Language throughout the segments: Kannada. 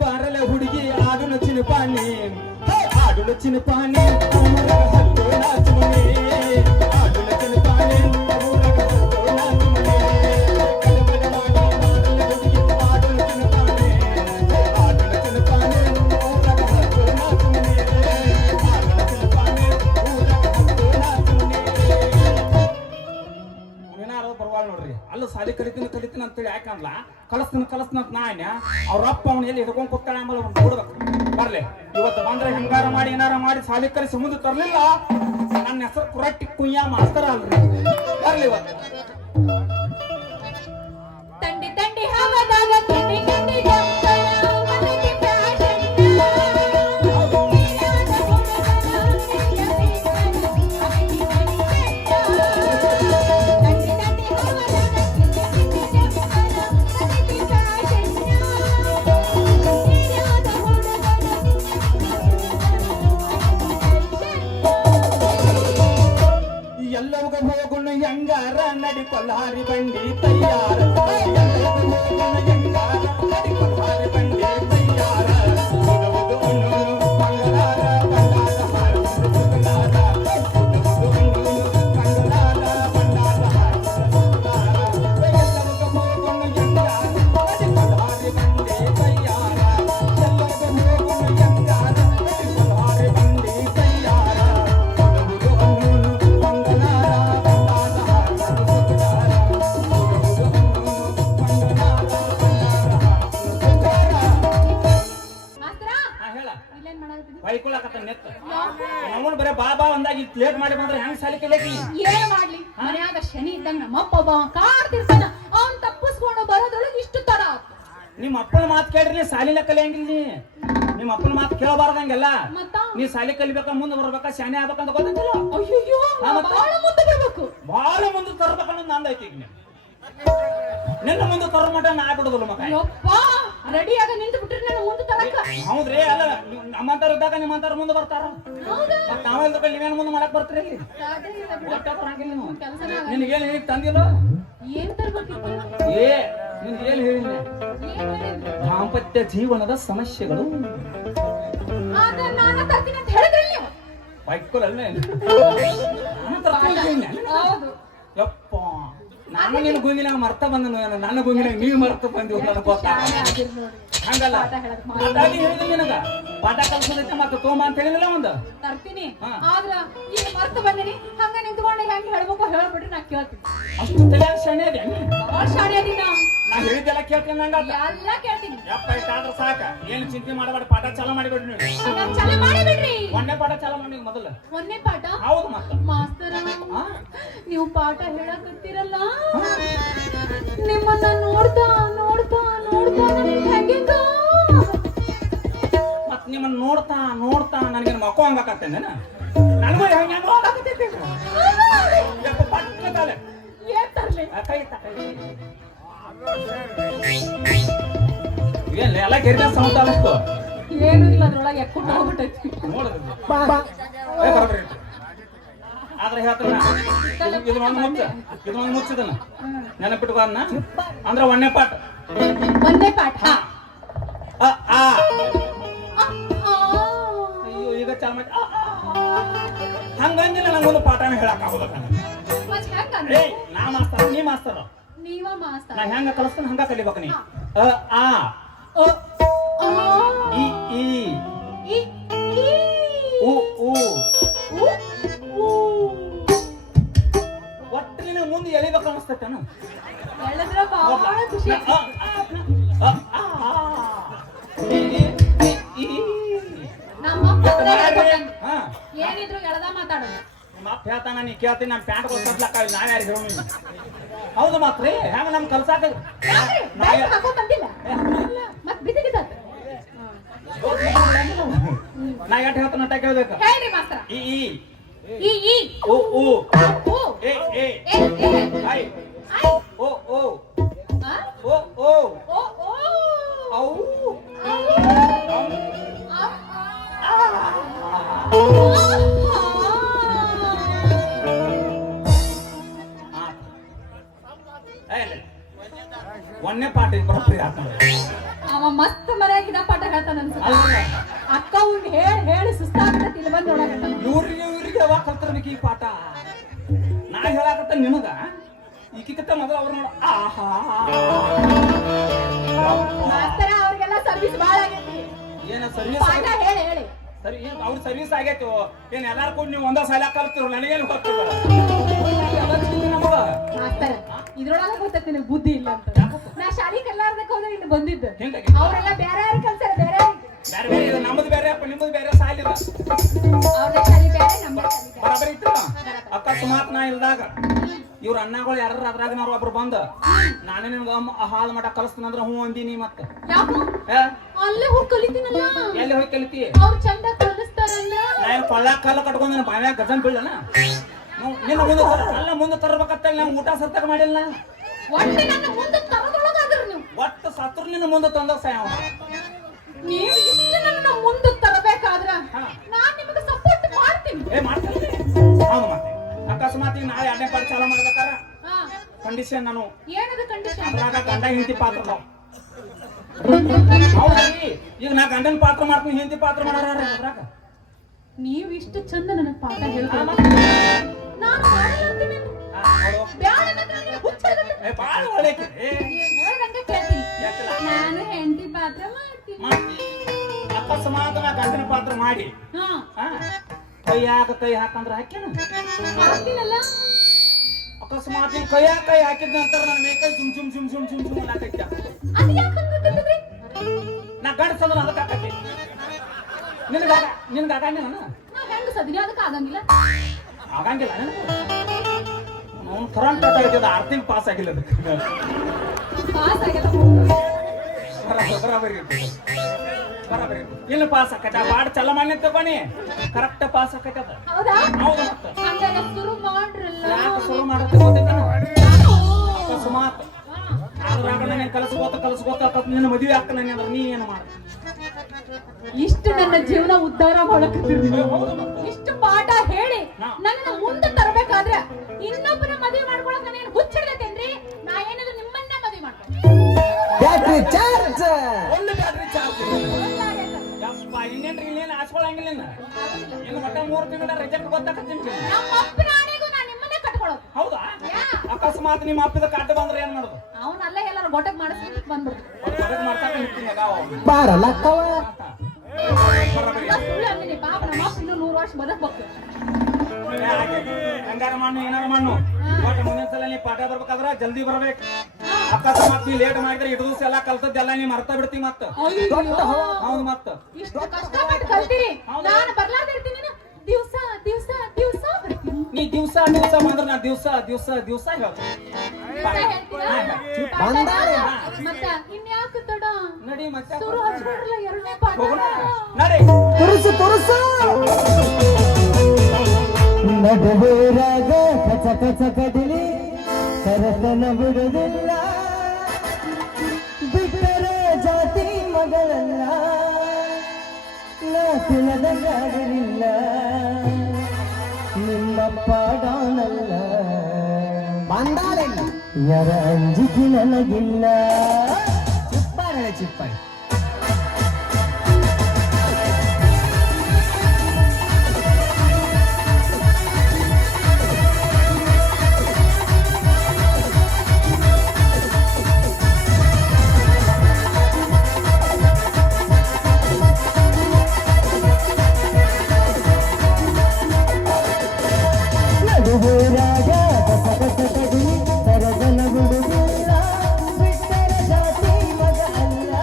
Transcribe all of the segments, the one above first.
ಪಾರಲ ಹುಡುಗಿ ಆಡುನ ಚಿನ್ನಪಾನಿ ಆಡುನ ಚಿನ್ನಪಾನಿ ಹಲ್ಲು ನಾಚುಮನೆ ಆಡುನ ಚಿನ್ನಪಾನಿ ನೋಡ್ರಿ ಅಲ್ಲ ಸಾಲಿ ಕಲಿತೀನಿ ಅಂತೇಳಿ ಯಾಕಂದ್ಲ ಕಲಸ್ತೀನಿ ಅಂತ ನಾಣ್ಯ ಅವ್ರಪ್ಪ ಅವ್ನ ಎಲ್ಲಿ ಹಿಡ್ಕೊಂಡ್ ಕೂತಾಳೆ ಆಮೇಲೆ ಅವ್ನು ನೋಡ್ಬೇಕು ಬರ್ಲಿ ಇವತ್ತು ಬಂದ್ರೆ ಹೆಂಗಾರ ಮಾಡಿ ಏನಾರ ಮಾಡಿ ಸಾಲಿ ಕಲಿಸಿ ಮುಂದೆ ತರ್ಲಿಲ್ಲ ನನ್ನ ಹೆಸರು ಕುರಟ್ಟಿ ಕುಯ್ಯ ಮಾಸ್ತರ ಅಲ್ರಿ ಬರ್ಲಿ ಇವತ್ತು ತಂಡಿ ತಂಡಿ ಹಾವದಾಗ ತಂಡಿ ತಂಡಿ ಹೆಂಗಾರ ನಡಿ ಕೊಲ್ಹಾರಿ ಬಂಡಿ ತಯ್ಯಾರ ಹೆಂಗಾರ ನಡಿ ಕೊಲ್ಹಾರಿ ಬಂಡಿ ತಯ್ಯಾರ ಬರೇ ಬಾಬಾ ಒಂದಾಗಿ ಲೇಟ್ ಮಾಡಿ ಬಂದ್ರೆ ಹೆಂಗ್ ಸಾಲಿ ಕಲಿಯಕಿ ಏನ್ ಮಾಡ್ಲಿ ಮನ್ಯಾಗ ಶನಿ ಇದ್ದಂಗ ನಮ್ಮಪ್ಪ ಕಾಡ್ತಿರ್ತಾನ ಅವ್ನ್ ತಪ್ಪಿಸ್ಕೊಂಡು ಬರೋದೊಳಗೆ ಇಷ್ಟು ತರ ನಿಮ್ಮ ಅಪ್ಪನ ಮಾತು ಕೇಳ್ರಿ ಸಾಲಿನ ಕಲಿಯಂಗಿಲ್ಲ ನಿಮ್ಮ ಅಪ್ಪನ ಮಾತು ಕೇಳಬಾರ್ದಂಗೆಲ್ಲ ನೀ ಸಾಲಿ ಕಲಿಬೇಕ ಮುಂದೆ ಬರ್ಬೇಕ ಶಾನೆ ಆಗ್ಬೇಕಂತ ಗೊತ್ತಿಲ್ಲ ಅಯ್ಯೋ ಬಹಳ ಮುಂದೆ ಬರ್ಬೇಕು ಬಹಳ ಮುಂದೆ ತರ್ಬೇಕನ್ನೋದು ನಂದೈತಿ ಈಗ ನಿನ್ನ ಮುಂದೆ ತರೋ ಮಟ ನಾ ಬಿಡುದಿಲ್ಲ ಮಗ ರೆಡಿ ಆಗ ನಿಂತು ಬಿಟ್ರಿ ನಾನು ಮುಂದೆ ತರಕ ಹೌದ್ರಿ ಅಲ್ಲ ನಮ್ಮಂತರ ಇದ್ದಾಗ ನಿಮ್ಮಂತರ ಮುಂದೆ ಬರ್ತಾರ ಮತ್ತ ನಾವೆಲ್ಲ ನೀವೇನು ಮುಂದೆ ಮಾಡಕ್ ಬರ್ತೀರಿ ಇಲ್ಲಿ ನಿನಗೇನು ಹೇಳಿ ತಂದಿಲ್ಲ ಏನ್ ತರ್ಬೇಕಿತ್ತು ಏ ನಿನ್ಗೆ ಏನ್ ಹೇಳಿಲ್ಲ ದಾಂಪತ್ಯ ಜೀವನದ ಸಮಸ್ಯೆಗಳು ನಾನು ತರ್ತೀನಿ ಅಂತ ಹೇಳಿದ್ರಿ ನೀವು ಬೈಕೋಲಲ್ಲೇ ಯಪ್ಪ ನಾನು ನಿನ್ನ ಗುಂಗಿನಾಗ ಮರ್ತ ಬಂದನು ನನ್ನ ಗುಂಗಿನಾಗ ನೀವು ಮರ್ತ ಬಂದಿವ್ ನನಗೆ ಗೊತ್ತಾ ಹಂಗಲ್ಲ ಅದಾಗಿ ಹೇಳಿದ್ವಿ ನಿನಗ ಪಾಠ ಕಲ್ಸೋದೈತೆ ಮತ್ತೆ ತೋಮ ಅಂತ ಹೇಳಿಲ್ಲ ಒಂದು ತರ್ತೀನಿ ಆದ್ರ ಈಗ ಮರ್ತ ಬಂದಿನಿ ಹಂಗ ನಿಂತ್ಕೊಂಡು ಹೆಂಗ್ ಹೇಳ್ಬೇಕು ಹೇಳ್ಬಿಟ್ರಿ ನಾ ಕೇಳ್ತೀನಿ ಅಷ್ಟು ತಲೆಯಾಗ ಶಾಣೆ ಅದೇ ಭಾಳ ಶಾಣೆ ಅದೀನಿ ನಾ ಹೇಳಿದ್ದೆಲ್ಲ ಕೇಳ್ತೀನಿ ನಂಗ ಎಲ್ಲ ಕೇಳ್ತೀನಿ ಯಪ್ಪ ಇಷ್ಟಾದ್ರ ಸಾಕ ಏನು ಚಿಂತೆ ಮಾಡಬೇಡ ಪಾಠ ಚಾಲು ಮಾಡಿಬಿಡ್ರಿ ನೀವು ಚಾಲು ಮಾಡಿಬಿಡ್ರಿ ಒಂದೇ ಪಾಠ ಚಾಲು ಮಾಡಿ ಮೊದಲು ಒಂದೇ ಪಾಠ ಹೌದು ಮತ್ತೆ ಮಾಸ್ತರ ನೀವು ಪಾಠ ಹೇಳಕತ್ತೀರಲ್ಲ ನಿಮ್ಮನ್ನ ನೋಡ್ತಾ ನೋಡ್ತಾ ನೋಡ್ತಾ ನನಗೆ ಹೆಂಗಿಂದ ಮತ್ ನಿಮ್ಮನ್ನ ನೋಡ್ತಾ ನೋಡ್ತಾ ನನಗೆ ಮಕ್ಕೋ ಹಂಗಾಕತ್ತೇನೆ ನನಗೂ ಹೆಂಗೆ ನೋಡಕತ್ತೈತಿ ಯಪ್ಪ ಪಟ್ಟ ತಾಲೆ ಏನ್ ತರ್ಲಿ ಕೈ ಏನ್ ಎಲ್ಲ ಗೆರಿದ ಸಮತ ಅಷ್ಟು ಏನು ಇಲ್ಲ ಅದ್ರೊಳಗೆ ಎಕ್ಕೊಂಡು ಹೋಗ್ಬಿಟ್ಟೈತಿ ನೋಡಿದ್ರಿ ಬರಬರಿ ಆದ್ರೆ ಹೇಳ್ತಾನ ಇದೊಂದು ಮುಚ್ಚಿದನ ನೆನಪಿಟ್ಕೊ ಅದನ್ನ ಅಂದ್ರೆ ಒಂದೇ ಪಾಠ ಅಯ್ಯೋ ಈಗ ಚಾಲ ಮಾಡಿ ಹಂಗಂದಿಲ್ಲ ನಂಗೊಂದು ಪಾಠನ ಹೇಳಕ್ ಆಗೋದಕ್ಕ ಏಯ್ ನಾ ಮಾಸ್ತರ ನೀ ಮಾಸ್ತರ ನಾ ಹೆಂಗ ಕಲಿಸ್ತಾನ ಹಂಗ ಕಲಿಬೇಕ ನೀ ಒಟ್ಟಿನ ಮುಂದೆ ಎಳಿಬೇಕು ಅನಿಸ್ತೈತೆ ಏನಿದ್ರು ಎಳದ ಮಾತಾಡೋದು ನಿಮ್ಮ ಅಪ್ಪ ಹೇಳ್ತಾನ ನೀ ಕೇಳ್ತೀನಿ ನಮ್ಮ ಪ್ಯಾಂಟ್ ಕೊಡ್ಸಕ್ಕ ನಾವ್ ಯಾರು ಹೇಳೋಣ ಹೌದು ಮಾತ್ರಿ ಹೆಂಗ ನಮ್ ಕಲ್ಸಾಕ ನಾ ಎಟ್ ಹೇಳ್ತಾನ ಅಟ್ಟ ಕೇಳ್ಬೇಕು ಓ ಓ ಏ ಏ ಐ ಓ ಓ ಓ ಓ ಔ ಒಂದೇ ಪಾಠ ಬರೋಬ್ಬರಿ ಅವ ಮಸ್ತ್ ಮರ್ಯಾಗ ಇದ ಪಾಠ ಹೇಳ್ತಾನ ಅನ್ಸುತ್ತ ಅಲ್ಲ ಅಕ್ಕ ಅವ್ನ್ ಹೇಳಿ ಸುಸ್ತಾಗ್ಬಿಟ್ಟೈತಿ ಇಲ್ಲಿ ಬಂದ್ ನೋಡಕತ್ತಾನ ಇವ್ರಿಗೆ ಯಾವಾಗ ಕಲ್ತಿರ್ಬೇಕು ಈ ಪಾಠ ನಾ ಹೇಳಾಕತ್ತ ನಿನಗ ಈಕಿಕತ್ತ ಮೊದಲು ಅವ್ರು ನೋಡ ಆಹಾ ಮಾಸ್ತರ ಅವ್ರಿಗೆಲ್ಲ ಸರ್ವಿಸ್ ಬಾಳ ಆಗೈತಿ ಏನ ಸರ್ವಿಸ್ ಪಾಠ ಹೇಳಿ ಸರಿ ಏನ್ ಅವ್ರ ಸರ್ವಿಸ್ ಆಗೈತು ಏನ್ ಎಲ್ಲಾರು ಕೂಡ ನೀವು ಒಂದ ಸಲ ಕಲ್ತಿರೋ ನನಗೇನು ಗೊತ್ತಿಲ್ಲ ನಮಗ ಮಾಸ್ತರ ಇದ್ರೊಳಗ ಗೊತ್ತೈತಿ ನಿನಗೆ ಬುದ್ಧಿ ಇಲ್ಲ ಅಂತ ನಾ ಶಾಲಿ ಕಲ್ಲಾರ್ದಕ್ಕೆ ಹೋದ್ರೆ ಇಲ್ಲಿ ಬಂದಿದ್ದು ಹಿಂಗಾಗಿ ಅವರೆಲ್ಲ ಬೇರೆ ಯಾರು ಕಲ್ಸಾರ ಬೇರೆ ಬೇರೆ ಬೇರೆ ಇದು ನಮ್ಮದು ಬೇರೆ ಅಪ್ಪ ನಿಮ್ಮದು ಬೇರೆ ಸಾಲಿಲ್ಲ ಅವ್ರ ಶಾಲಿ ಬೇರೆ ನಮ್ಮ ಶಾಲಿ ಬೇರೆ ಬರಬರಿ ಇತ್ತು ಅಕಸ್ಮಾತ್ ನಾ ಇಲ್ದಾಗ ಇವ್ರ ಅಣ್ಣಗಳು ಯಾರು ಅದ್ರಾಗ ನಾವು ಒಬ್ರು ಬಂದ ನಾನೇ ನಿನ್ಗ ಹಾಲ್ ಮಠ ಕಲಿಸ್ತೀನಂದ್ರ ಹ್ಞೂ ಅಂದಿನಿ ಮತ್ತ ಯಾಕೋ ಅಲ್ಲೇ ಹೋಗಿ ಕಲಿತೀನಲ್ಲ ಎಲ್ಲಿ ಹೋಗಿ ಕಲಿತಿ ಅವ್ರು ಚಂದ ಕಲಿಸ್ತಾರಲ್ಲ ನಾ ಏನ್ ಕೊಳ್ಳ ಕಾಲ ಕಟ್ಕೊಂಡ್ ನನ್ನ ಬಾವ್ಯಾಗ ಗಜನ್ ಬೀಳನ ನಿನ್ನ ಮುಂದೆ ಅಲ್ಲ ಮುಂದೆ ತರ್ಬೇಕಂತ ನಾವು ಊಟ ಸರ್ತಕ ಮಾಡಿಲ್ಲ ಒಟ್ಟೆ ನನ್ನ ಮುಂದೆ ತರದೊಳಗಾದ್ರು ನೀವು ಒಟ್ಟು ಸತ್ರ ನಿನ್ನ ಮುಂದೆ ತಂದ ಸಾಯವ ನೀವು ಇಷ್ಟು ನನ್ನ ಮುಂದೆ ತರಬೇಕಾದ್ರ ನಾನ್ ನಿಮಗೆ ಸಪೋರ್ಟ್ ಮಾಡ್ತೀನಿ ಮಾಡ್ತೀನಿ ಹೌದು ಮತ್ತೆ ಅಕಸ್ಮಾತ್ ಈಗ ನಾಳೆ 2ನೇ ಪಾಠ ಚಾಲು ಮಾಡ್ಬೇಕಾರ ಕಂಡೀಷನ್ ನಾನು ಏನದು ಕಂಡೀಷನ್ ಅದ್ರಾಗ ಗಂಡ ಹೆಂಡತಿ ಪಾತ್ರ ಹೌದ್ರಿ ಈಗ ನಾ ಗಂಡನ ಪಾತ್ರ ಮಾಡ್ತೀನಿ ಹೆಂಡತಿ ಪಾತ್ರ ಮಾಡಾರ ಅದ್ರಾಗ ನೀವು ಇಷ್ಟು ಚಂದ ನನಗೆ ಪಾಠ ಹೇಳ್ತೀರ ನಾನು ಮಾಡಲ್ಲ ಅಂತೀನಿ ಬ್ಯಾಡ ಅನ್ನೋದ್ರೆ ನಿನಗೆ ಹುಚ್ಚ ಹಿಡಿದೈತೆ. ಬಾಳ ಒಳ್ಳೆ ನೀವ್ ಹೇಳ್ದಂಗೆ ಕೇಳ್ತೀನಿ ನಾನು ಹೆಂಡತಿ ಪಾತ್ರ ಮಾಡ್ತೀನಿ ಅಕಸ್ಮಾತ್ ನಾ ಗಂಡನ ಪಾತ್ರ ಮಾಡಿ ಕೈಯಾಗ ಕೈ ಹಾಕಂದ್ರ ಹಾಕ್ಯಾನ ಹಾಕ್ತೀನಲ್ಲ ಅಕಸ್ಮಾತ್ ನೀನ್ ಕೈಯಾಗ ಕೈ ಹಾಕಿದ ನಂತರ ನನ್ನ ಮೇಕೈ ಜುಮ್ ಜುಮ್ ಜುಮ್ ಜುಮ್ ಜುಮ್ ಜುಮ್ ಹಾಕೈತ್ಯ ಅದು ಯಾಕೆ ಹಂಗತ್ತಿದ್ರಿ ನಾ ಗಂಡಸಂದ್ರ ಅದಕ್ಕೆ ಹಾಕೈತಿ ನಿನ್ಗ ಆಗಂಗಿಲ್ಲ ನಾ ಹೆಂಗ ಸದಿನಿ ಅದಕ್ಕೆ ಆಗಂಗಿಲ್ಲ ಆಗಂಗಿಲ್ಲ ಅವ್ನು ಕರೆಂಟ್ ಆಟಾಡ್ತಿದ್ದ 6 ತಿಂಗಳು ಪಾಸ್ ಆಗಿಲ್ಲ ಅದಕ್ಕೆ ಪಾಸ್ ಆಗಿಲ್ಲ ಬರಾಬರಿ ಇಲ್ಲ ಪಾಸ್ ಆಕೈತ ಬಾಡ್ ಚಲ ಮಾಡಿ ತಗೋಣಿ ಕರೆಕ್ಟ್ ಪಾಸ್ ಆಕೈತ ಅದ ಹೌದಾ ಹೌದು ಮತ್ತೆ ಹಂಗಾರೆ ಶುರು ಮಾಡ್ರಲ್ಲ ಯಾಕೆ ಶುರು ಮಾಡತ್ತೆ ಗೊತ್ತೈತನ ಅಕಸ್ಮಾತ್ ಅದ್ರಾಗ ನೀನು ಕಲಸ್ಕೋತ ನಿನ್ನ ಮದುವೆ ಆಗ್ತಾನೆ ಅಂದ್ರೆ ನೀ ಏನು ಮಾಡ ಇಷ್ಟು ನನ್ನ ಜೀವನ ಉದ್ಧಾರ ಮಾಡಕತ್ತೀರಿ ಹೌದು ಮತ್ತೆ ಇಷ್ಟು ಪಾಠ ಹೇಳಿ ನನ್ನ ಮುಂದೆ ತರಬೇಕಾದ್ರೆ ಇನ್ನೊಬ್ಬನ ಮದುವೆ ಮಾಡ್ಕೊಳಕ್ ನಾನು ಹುಚ್ಚಿಡ್ತೇನ್ರಿ ನಾ ಏನಾದ್ರೂ ನಿಮ್ಮನ್ನ ಮದುವೆ ಮಾಡ್ತೀನಿ ಬ್ಯಾಟ್ರಿ ಚಾರ್ಜ್ ಒಳ್ಳೆ ಬ್ಯಾಟ್ರಿ ಚಾರ್ಜ್ ಯಪ್ಪ ಇನ್ನೇನ್ರಿ ಇನ್ನೇನು ಹಾಸ್ಕೊಳಂಗಿಲ್ಲ ಇನ್ನು ಮಟ್ಟ 3 ತಿಂಗಳ ರಿಜೆಕ್ಟ್ ಗೊತ್ತಾಕತ್ತೀನಿ ನಮ್ಮ ಅಪ್ಪನ ಆಣೆಗೂ ನಾ ನಿಮ್ಮನ್ನೇ ಕಟ್ಕೊಳ್ಳೋದು ಹೌದಾ ಅಕಸ್ಮಾತ್ ನಿಮ್ಮ ಅಪ್ಪಿದ ಕಾಟ ಬಂದ್ರೆ ಏನ್ ಮಾಡೋದು ಅವನಲ್ಲ ಎಲ್ಲಾರು ಗೊಟ್ಟಕ್ ಮಾಡಿಸ್ಬಿಟ್ಟು ಬಂದ್ಬಿಡ್ತು ಹೊರಗೆ ಮಾಡ್ತಾಕ ನಿಂತೀನಿ ನಾವು ಬಾರಲಕ್ಕವ ಸುಳ್ಳು ಅಂದಿನಿ ಪಾಪ ನಮ್ಮ ಅಪ್ಪ ಇನ್ನೂ 100 ವರ್ಷ ಬದುಕ್ಬೇಕು ಹಂಗಾರ ಮಣ್ಣು ಏನಾರ ಮಣ್ಣು ಬಟ್ ಮುಂದಿನ ಸಲ ನೀ ಪಾಠ ಬರ್ಬೇಕಾದ್ರ ಜಲ್ದಿ ಬರ್ಬೇಕು ಅಕಸ್ಮಾತ್ ನೀ ಲೇಟ್ ಮಾಡಿದ್ರೆ ಇಟ್ಟು ದಿವಸ ಎಲ್ಲ ಕಲ್ತದ್ದೆಲ್ಲ ನೀ ಮರ್ತಾ ಬಿಡ್ತಿ ಮತ್ತ ಹೌದು ಮತ್ತ ಇಷ್ಟು ಕಷ್ಟಪಟ್ಟು ಕಲ್ತೀರಿ ನಾನು ಬರ್ಲಾದಿರ್ತೀನಿ ದಿವಸ ದಿವಸ ದಿವಸ ಬರ್ತೀನಿ ನೀ ದಿವಸ ಬಂದ್ರೆ ನಾ ದಿವಸ ಮತ್ತ ಇನ್ಯಾಕೆ ತಡ ನಡಿ ಮತ್ತೆ ಶುರು ಹಚ್ಬಿಡ್ರಲ್ಲ 2ನೇ ಪಾಠ ನಡಿ ತುರುಸು ನಡುವೂರಾಗ ಕಚ ಕದಿಲಿ ಕರತನ ಬಿಡುದಿಲ್ಲ ಬಿಟ್ಟರೆ ಜಾತಿ ಮಗಳಲ್ಲ ನಾ ತಿಳಿದಾಗಲಿಲ್ಲ ನಿಮ್ಮಪ್ಪ ಡಾನಲ್ಲ ಬಂದಾಳಿಲ್ಲ ಯಾರ ಅಂಜಿಕೆ ನನಗಿಲ್ಲ ಚಿಪ್ಪಾರೆ ನಡುವೂರಾಗ ಕಸ ಕದಿಲಿ ಕರದನ ಬಿಡುದಿಲ್ಲ ಬಿಟ್ಟರೆ ಜಾತಿ ಮಗ ಅಲ್ಲ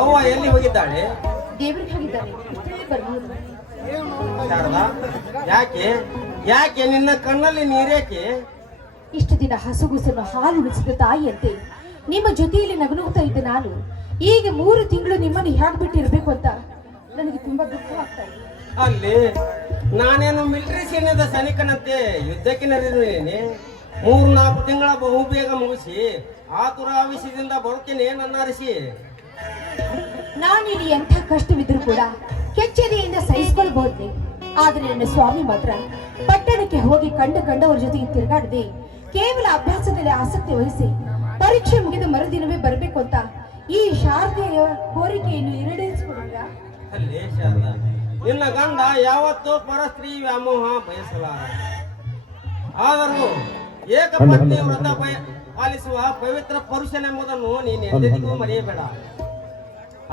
ಅವ್ವ ಎಲ್ಲಿ ಹೋಗಿದ್ದಾಳೆ? ದೇವ್ರಿಗೆ ಹೋಗಿದ್ದಾರೆ ಇಷ್ಟೇ ಬರ್ಬೋದು. ಶಾರದಾ, ಯಾಕೆ ಯಾಕೆ ನಿನ್ನ ಕಣ್ಣಲ್ಲಿ ನೀರೇಕೆ? ಇಷ್ಟು ದಿನ ಹಸುಗುಸನ್ನು ಹಾಲು ಉಳಿಸಿದ ತಾಯಿಯಂತೆ ನಿಮ್ಮ ಜೊತೆಯಲ್ಲಿ ನಗುನುಗ್ತಾ ಇದ್ದೆ ನಾನು. ಈಗ 3 ತಿಂಗಳು ನಿಮ್ಮನ್ನು ಹ್ಯಾಕ್ ಬಿಟ್ಟಿರ್ಬೇಕು ಅಂತ ನನಗೆ ತುಂಬಾ ದುಃಖ ಆಗ್ತಾ ಇದೆ. ಅಲ್ಲಿ ನಾನೇನು ಮಿಲಿಟರಿ ಸೈನ್ಯದ ಸೈನಿಕನಂತೆ ಯುದ್ಧಕ್ಕೆ ನೆರೆದಿದ್ದೇನೆ. 3-4 ತಿಂಗಳ ಬಹುಬೇಗ ಮುಗಿಸಿ ಆತುರ ಆವೇಶದಿಂದ ಬರುತ್ತೇನೆ ನನ್ನ ಅರಸಿ. ನಾನಿಲ್ಲಿ ಎಂಥ ಕಷ್ಟವಿದ್ರು ಕೂಡ ಕೆಚ್ಚೆದೆಯಿಂದ ಸಹಿಸಿಕೊಳ್ಬಹುದೇ. ಆದ್ರೆ ನನ್ನ ಸ್ವಾಮಿ ಮಾತ್ರ ಪಟ್ಟಣಕ್ಕೆ ಹೋಗಿ ಕಂಡವರ ಜೊತೆಗೆ ತಿರುಗಾಡದೆ ಕೇವಲ ಅಭ್ಯಾಸದಲ್ಲಿ ಆಸಕ್ತಿ ವಹಿಸಿ ಪರೀಕ್ಷೆ ಮುಗಿದ ಮರುದಿನವೇ ಬರಬೇಕು ಅಂತ ಈ ಶಾರದೆಯ ಕೋರಿಕೆಯನ್ನು ಈಡೇರಿಸಿಕೊಂಡ. ಅಲ್ಲಿ ಶಾರದಾ, ನಿನ್ನ ಗಂಡ ಯಾವತ್ತೂ ಪರಸ್ತ್ರೀ ವ್ಯಾಮೋಹ ಬಯಸಲಾರ. ಆದರೂ ಏಕಪತ್ನಿ ವ್ರತ ಪಾಲಿಸುವ ಪವಿತ್ರ ಪುರುಷನೆಂಬುದನ್ನು ನೀನು ಎಂದಿಗೂ ಮರೆಯಬೇಡ.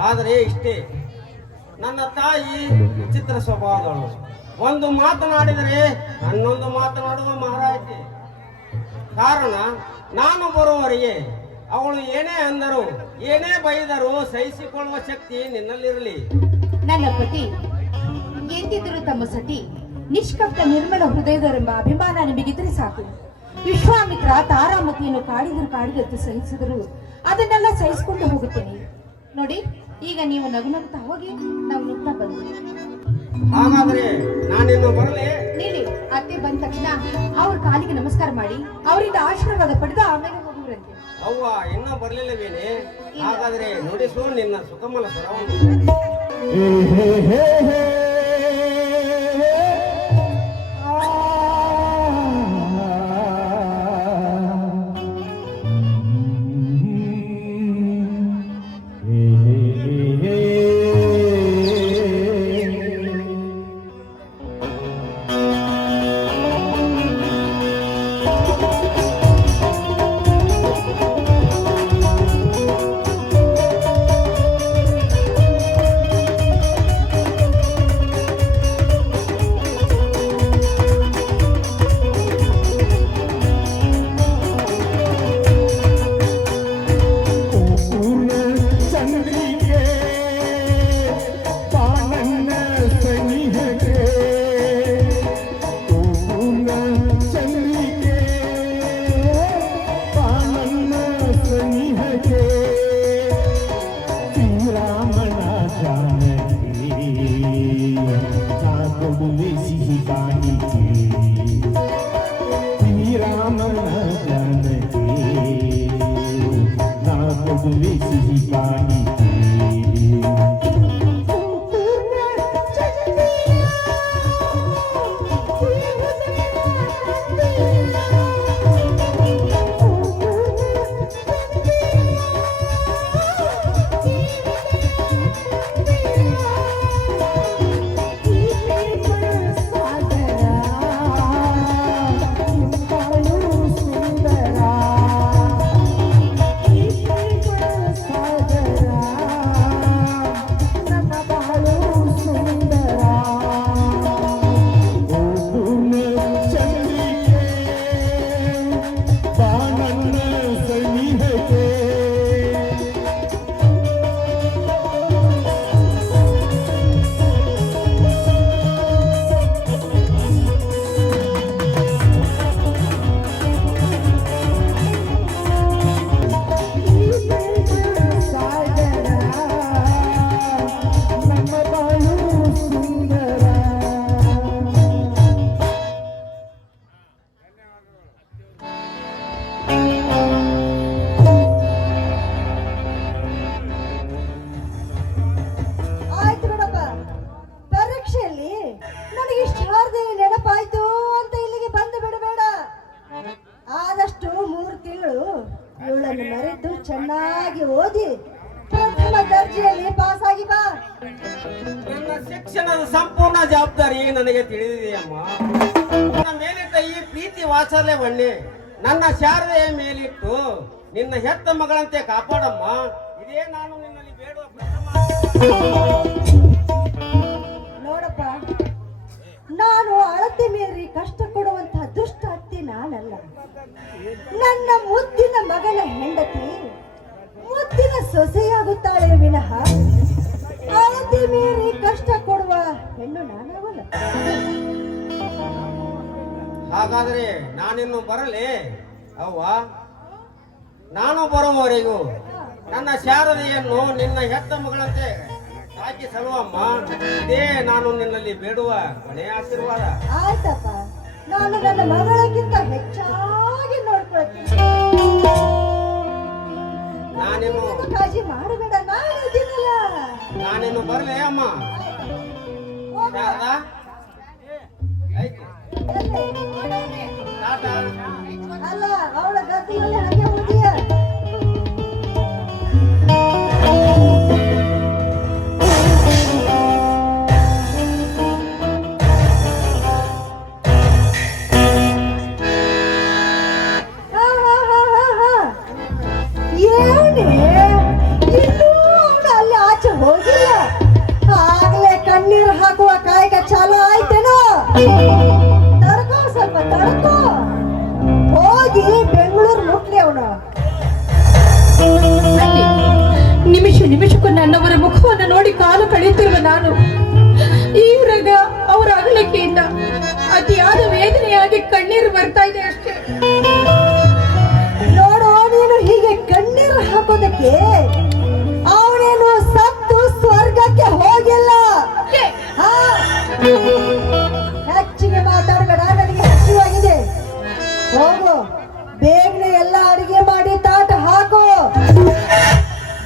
ಆದರೆ ಇಷ್ಟೇ, ನನ್ನ ತಾಯಿ ವಿಚಿತ್ರ ಸ್ವಭಾವದಳು. ಒಂದು ಮಾತನಾಡಿದರೆ ಹನ್ನೊಂದು ಮಾತನಾಡುವ ಮಹಾರಾಜೆ. ಕಾರಣ ನಾನು ಬರುವವರೆಗೆ ಅವಳು ಏನೇ ಅಂದರು ಏನೇ ಬೈದರೂ ಸಹಿಸಿಕೊಳ್ಳುವ ಶಕ್ತಿ ನಿನ್ನಲ್ಲಿರಲಿ. ನನ್ನ ಪತಿ ಎಂದಿದ್ದರೂ ತಮ್ಮ ಸತಿ ನಿಷ್ಕಪ್ತ ನಿರ್ಮಲ ಹೃದಯದರೆಂಬ ಅಭಿಮಾನ ನಿಮಗಿದ್ರೆ ಸಾಕು. ವಿಶ್ವಾಮಿತ್ರ ತಾರಾಮತಿಯನ್ನು ಕಾಡಿದಂತೆ ಸಹಿಸಿದರು ಅದನ್ನೆಲ್ಲ ಸಹಿಸಿಕೊಂಡು ಹೋಗುತ್ತೇನೆ ನೋಡಿ. ಈಗ ನೀವು ನಗುತ್ತಾ ಹೋಗಿ ನಾವು ನುಗ್ತಾ ಬಂದ್ವಿ. ಹಾಗಾದ್ರೆ ನಾನಿನ್ನು ಬರಲೇ? ನೀಡಿ ಅತ್ತೆ ಬಂದ ತಕ್ಷಣ ಅವ್ರ ಕಾಲಿಗೆ ನಮಸ್ಕಾರ ಮಾಡಿ ಅವರಿಂದ ಆಶೀರ್ವಾದ ಪಡೆದು ಆಮೇಲೆ ಹೋಗುವರಂತೆ. ಅವ್ವ ಇನ್ನೂ ಬರ್ಲಿಲ್ಲವೇನೆ? ಹಾಗಾದ್ರೆ ನುಡಿಸು ನಿನ್ನ ಸುಖಮಲ ಸ್ವರವನ್ನು. ಚೆನ್ನಾಗಿ ಓದಿ ಪ್ರಥಮ ದರ್ಜೆಯಲ್ಲಿ ಪಾಸ್ ಆಗಿ ಬಾ. ನನ್ನ ಶಿಕ್ಷಣದ ಸಂಪೂರ್ಣ ಜವಾಬ್ದಾರಿ ನನಗೆ ತಿಳಿದಿದೆಯಮ್ಮ. ನನ್ನ ಮೇಲಿಟ್ಟ ಈ ಪ್ರೀತಿ ವಾತ್ಸಲ್ಯವನ್ನೇ ನನ್ನ ಶಾರದೆಯ ಮೇಲಿಟ್ಟು ನಿನ್ನ ಹೆತ್ತ ಮಗಳಂತೆ ಕಾಪಾಡಮ್ಮ. ಇದೇ ನಾನು ನಿನ್ನಲ್ಲಿ ಬೇಡುವ ನೋಡಪ್ಪ, ನಾನು ಅಳತೆ ಮೀರಿ ಕಷ್ಟ ಕೊಡುವಂತಹ ದುಷ್ಟ ಅತ್ತೆ ನಾನಲ್ಲ, ನನ್ನ ಮುದ್ದಿನ ಮಗನ ಹೆಂಡತಿ ಮುದ್ದಿನ ಸೊಸೆಯಾಗುತ್ತಾಳೆ ವಿನಃ ಅಳತೆ ಮೀರಿ ಕಷ್ಟ ಕೊಡುವ ಹೆಣ್ಣು ನಾನವಲ್ಲ. ಹಾಗಾದ್ರೆ ನಾನಿನ್ನು ಬರಲಿ ಅವ್ವ. ನಾನು ಬರುವವರೆಗೂ ನನ್ನ ಶಾರದೆಯನ್ನು ನಿನ್ನ ಹೆತ್ತ ಮಗಳಂತೆ ಸಾಕಿ ಸಲುವಮ್ಮ. ಇದೇ ನಾನು ನಿನ್ನಲ್ಲಿ ಬೇಡುವ ಕೊನೆಯ ಆಶೀರ್ವಾದ. ಆಯ್ತಪ್ಪ, ನಾನು ನನ್ನ ಮಗಳಕ್ಕಿಂತ ಹೆಚ್ಚಾಗಿ ನೋಡ್ಕೊಳ್ತೀನಿ. ನಾನಿನ್ನು ಕಾಳಜಿ ಮಾಡಬೇಡ, ನಾನು ಇದ್ದೀನಲ್ಲ. ನಾನಿನ್ನು ಬರಲೇ ಅಮ್ಮ. ಶಾರದಾ, ಆಯ್ತು. ಟಾಟಾ. ಅಲ್ಲ, ಅವಳ ಗದ್ದೆಯಲ್ಲಿ ಹಾಗೆ ಹೋದಿಯ. ಏನೇ ಇನ್ನೂ ಅವಳು ಅಲ್ಲಿ ಆಚೆ ಹೋಗಿಲ್ಲ, ಆಗ್ಲೇ ಕಣ್ಣೀರು ಹಾಕುವ ಕಾಯಕ ಚಾಲು ಆಯ್ತೇನೋ. ತಡ್ಕೋ, ಸ್ವಲ್ಪ ತಡ್ಕೋ, ಹೋಗಿ ಬೆಂಗಳೂರು ಮುಟ್ಲಿ ಅವನು. ಅತ್ತೆ, ನಿಮಿಷಕ್ಕೂ ನನ್ನವರ ಮುಖವನ್ನು ನೋಡಿ ಕಾಲು ಕಳೆಯುತ್ತಿರುವ ನಾನು ಈವ್ರಾಗ ಅವರ ಅಗಲಿಕೆಯಿಂದ ಅತಿಯಾದ ವೇದನೆಯಾಗಿ ಕಣ್ಣೀರು ಬರ್ತಾ ಇದೆ ಅಷ್ಟೇ. ನೋಡು, ನೀನು ಹೀಗೆ ಕಣ್ಣೀರು ಹಾಕೋದಕ್ಕೆ ಅವನೇನು ಸತ್ತು ಸ್ವರ್ಗಕ್ಕೆ ಹೋಗಿಲ್ಲ. ಹಾ, ಹೆಚ್ಚಿಗೆ ಮಾತಾಡಬೇಡ, ನನಗೆ ಹಸಿವಾಗಿದೆ. ಹೋಗು, ಬೇಗನೆ ಎಲ್ಲ ಅಡಿಗೆ ಮಾಡಿ ತಾಟ ಹಾಕು,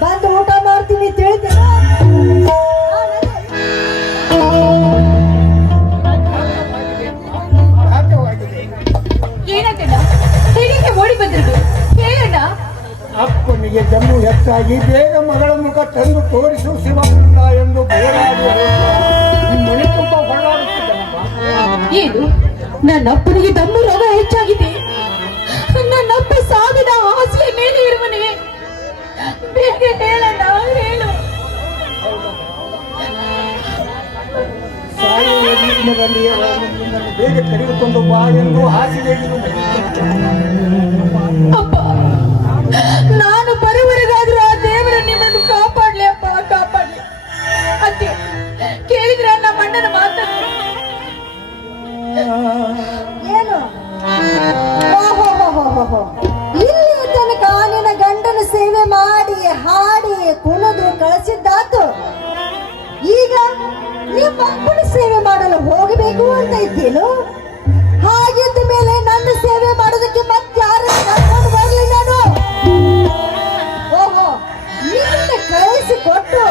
ಬಂದು ಊಟ ಮಾಡ್ತೀನಿ ತಿಳಿತೇನೆ. ಏನಾಗಣ್ಣ, ಹೇಗೆ ಓಡಿ ಬಂದಿರೋದು ಹೇಳಣ್ಣ. ಅಪ್ಪನಿಗೆ ಜಮ್ಮು ಹೆಚ್ಚಾಗಿ ಬೇಗ ಮಗಳ ಮುಖ ತಂದು ತೋರಿಸು ಶಿವಪುತ್ರ ಎಂದು ಬೋರಾಡಿ ಮನೆ ತುಂಬ ಹೊರಡಾಡುತ್ತಿದ್ದನಮ್ಮ. ಏನು, ನನ್ನ ಅಪ್ಪನಿಗೆ ದಮ್ಮು ರೋಗ ಹೆಚ್ಚಾಗಿದೆ. ನನ್ನ ಅಪ್ಪ ಸಾವಿನ ಹಾಸಿಗೆ ಮೇಲೆ ಇರುವನೇ. ಬೇಗ ಹೇಳಣ್ಣ, ಹೇಳು. ಸಾಯುವ ರೀತಿಯಲ್ಲಿ ನಿನ್ನನ್ನು ಬೇಗ ತೆಗೆದುಕೊಂಡು ಬಾ ಎಂದು ಹಾಸಿಗೆಗೆ ಅಪ್ಪ, ನಾನು ಬರುವವರೆಗಾದ್ರೂ ಆ ದೇವರು ನಿಮ್ಮನ್ನು ಕಾಪಾಡ್ಲಿ ಅಪ್ಪ, ಕಾಪಾಡ್ಲಿ. ಅತ್ತೆ, ಕೇಳಿದ್ರೆ ನಮ್ಮ ಅಣ್ಣನ ಮಾತನ್ನು. ಏನು? ಓಹೋ, ಇಲ್ಲಿ ತನಕ ನಿನ್ನ ಗಂಡನ ಸೇವೆ ಮಾಡಿ ಹಾಡಿ ಕುಣಿದು ಕಳಿಸಿದ್ದಾತು. ಈಗ ನಿಮ್ಮ ಅಪ್ಪನ ಸೇವೆ ಮಾಡಲು ಹೋಗಬೇಕು ಅಂತ ಇದ್ದೇನು? ಹಾಗಿದ್ದ ಮೇಲೆ ನನ್ನ ಸೇವೆ ಮಾಡೋದಕ್ಕೆ ಮತ್ತೆ ಯಾರನ್ನು ಕರ್ಕೊಂಡು ಬರಲಿ ನಾನು? ಓಹೋ, ನಿನ್ನ ಕಳಿಸಿಕೊಟ್ಟು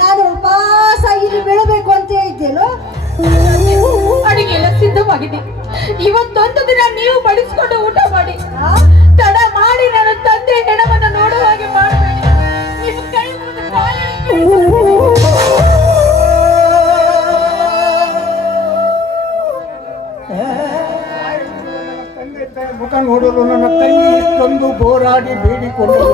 ನಾನು ಉಪವಾಸ ಇಲ್ಲಿ ಬೀಳಬೇಕು ಅಂತ ಇದ್ದೇನು? ಅಡಿಗೆ ಎಲ್ಲ ಸಿದ್ಧವಾಗಿದೆ. ಇವತ್ತೊಂದು ದಿನ ನೀವು ಬಡಿಸ್ಕೊಂಡು ಊಟ ಮಾಡಿ. ತಡ ಮಾಡಿ ನನ್ನ ತಂದೆ ಹೆಣವನ್ನು ನೋಡುವ ಹಾಗೆ ಮಾಡಬೇಡಿ. ನಿಮ್ಮ ಕೈ ಮುಗಿದು ತಂದೆ ಮುಖ ನೋಡಲು ನನ್ನ ತಂಗಿ ಇಷ್ಟೊಂದು ಬೋರಾಡಿ ಬೇಡಿಕೊಂಡರು.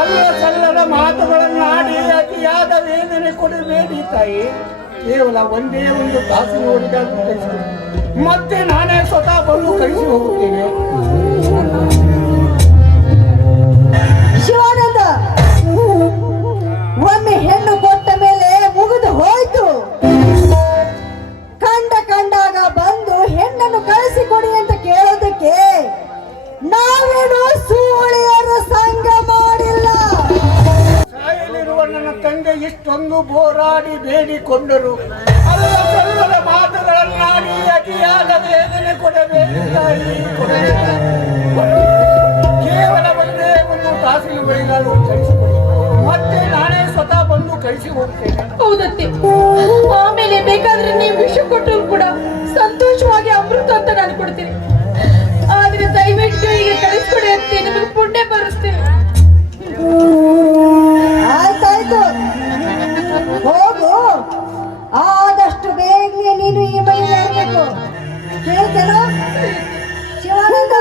ಅಲ್ಲ ಸಲ್ಲದ ಮಾತುಗಳನ್ನಾಡಿ ಅತಿಯಾದ ವೇದನೆ ಕೊಡಬೇಡಿ ತಾಯಿ. ಕೇವಲ ಒಂದೇ ಒಂದು ತಾಸಿನವರೆಗಾದರೂ ಕಳಿಸಿ, ಮತ್ತೆ ನಾನೇ ಸ್ವತಃ ಬಂದು ಕಳಿಸಿ ಹೋಗುತ್ತೇನೆ. ಶಿವಾನಂದ, ಒಮ್ಮೆ ಹೆಣ್ಣು ಕೊಟ್ಟ ಮೇಲೆ ಮುಗಿದು ಹೋಯ್ತು. ಕಂಡಾಗ ಬಂದು ಹೆಣ್ಣನ್ನು ಕಳಿಸಿಕೊಡಿ ಅಂತ ಕೇಳೋದಕ್ಕೆ ನಾವೇನು ಸೂಳಿಯರ ಸಂಘ ಮಾಡಿಲ್ಲ. ಸಾಯಲಿರುವ ನನ್ನ ತಂದೆ ಇಷ್ಟೊಂದು ಬೋರಾಡಿ ಬೇಡಿಕೊಂಡರು. ಅಲ್ಲ ಸಲ್ಲದ ಮಾತುಗಳನ್ನಾಡಿ ಅತಿಯಾದ ವೇದನೆ ಕೊಡಬೇಕು ತಾಯಿ, ಕೇವಲ ಒಂದೇ ಒಂದು ತಾಸಿನವರೆಗಾದರೂ ಕಳಿಸಿಕೊಡಿ, ಮತ್ತೆ ನಾನೇ ಸ್ವತಃ ಬಂದು ಕಳಿಸಿ ಹೋಗ್ತೇನೆ. ಹೌದತ್ತೆ, ಆಮೇಲೆ ಬೇಕಾದ್ರೆ ನೀವು ವಿಷ ಕೊಟ್ಟರು ಕೂಡ ಸಂತೋಷವಾಗಿ ಅಮೃತ ಅಂತ ನಾನು ಕೊಡ್ತೀನಿ. ಆದ್ರೆ ದಯವಿಟ್ಟು ಈಗ ಕಳಿಸ್ಕೊಡಿ ಅಂತ ನಿಮಗೆ ಪುಣ್ಯ ಬರುತ್ತೆ. ಆಯ್ತಾಯ್ತು, ಹೋಗು. ಆದಷ್ಟು ಬೇಗನೆ ನೀನು ಈ ಮನೆಗೆ ಇರಬೇಕು, ಕೇಳ್ತೇನೋ ಶಿವಾನಂದ?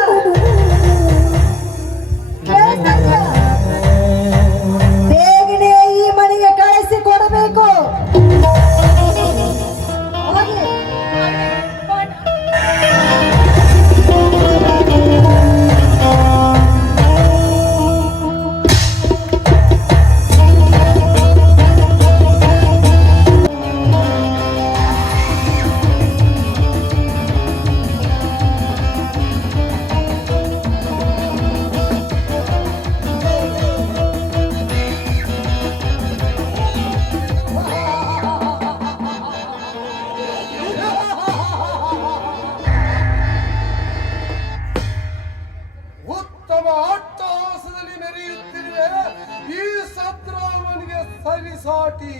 ಈ ಸದ್ರಾಮನಿಗೆ ಸರಿಸಾಟಿ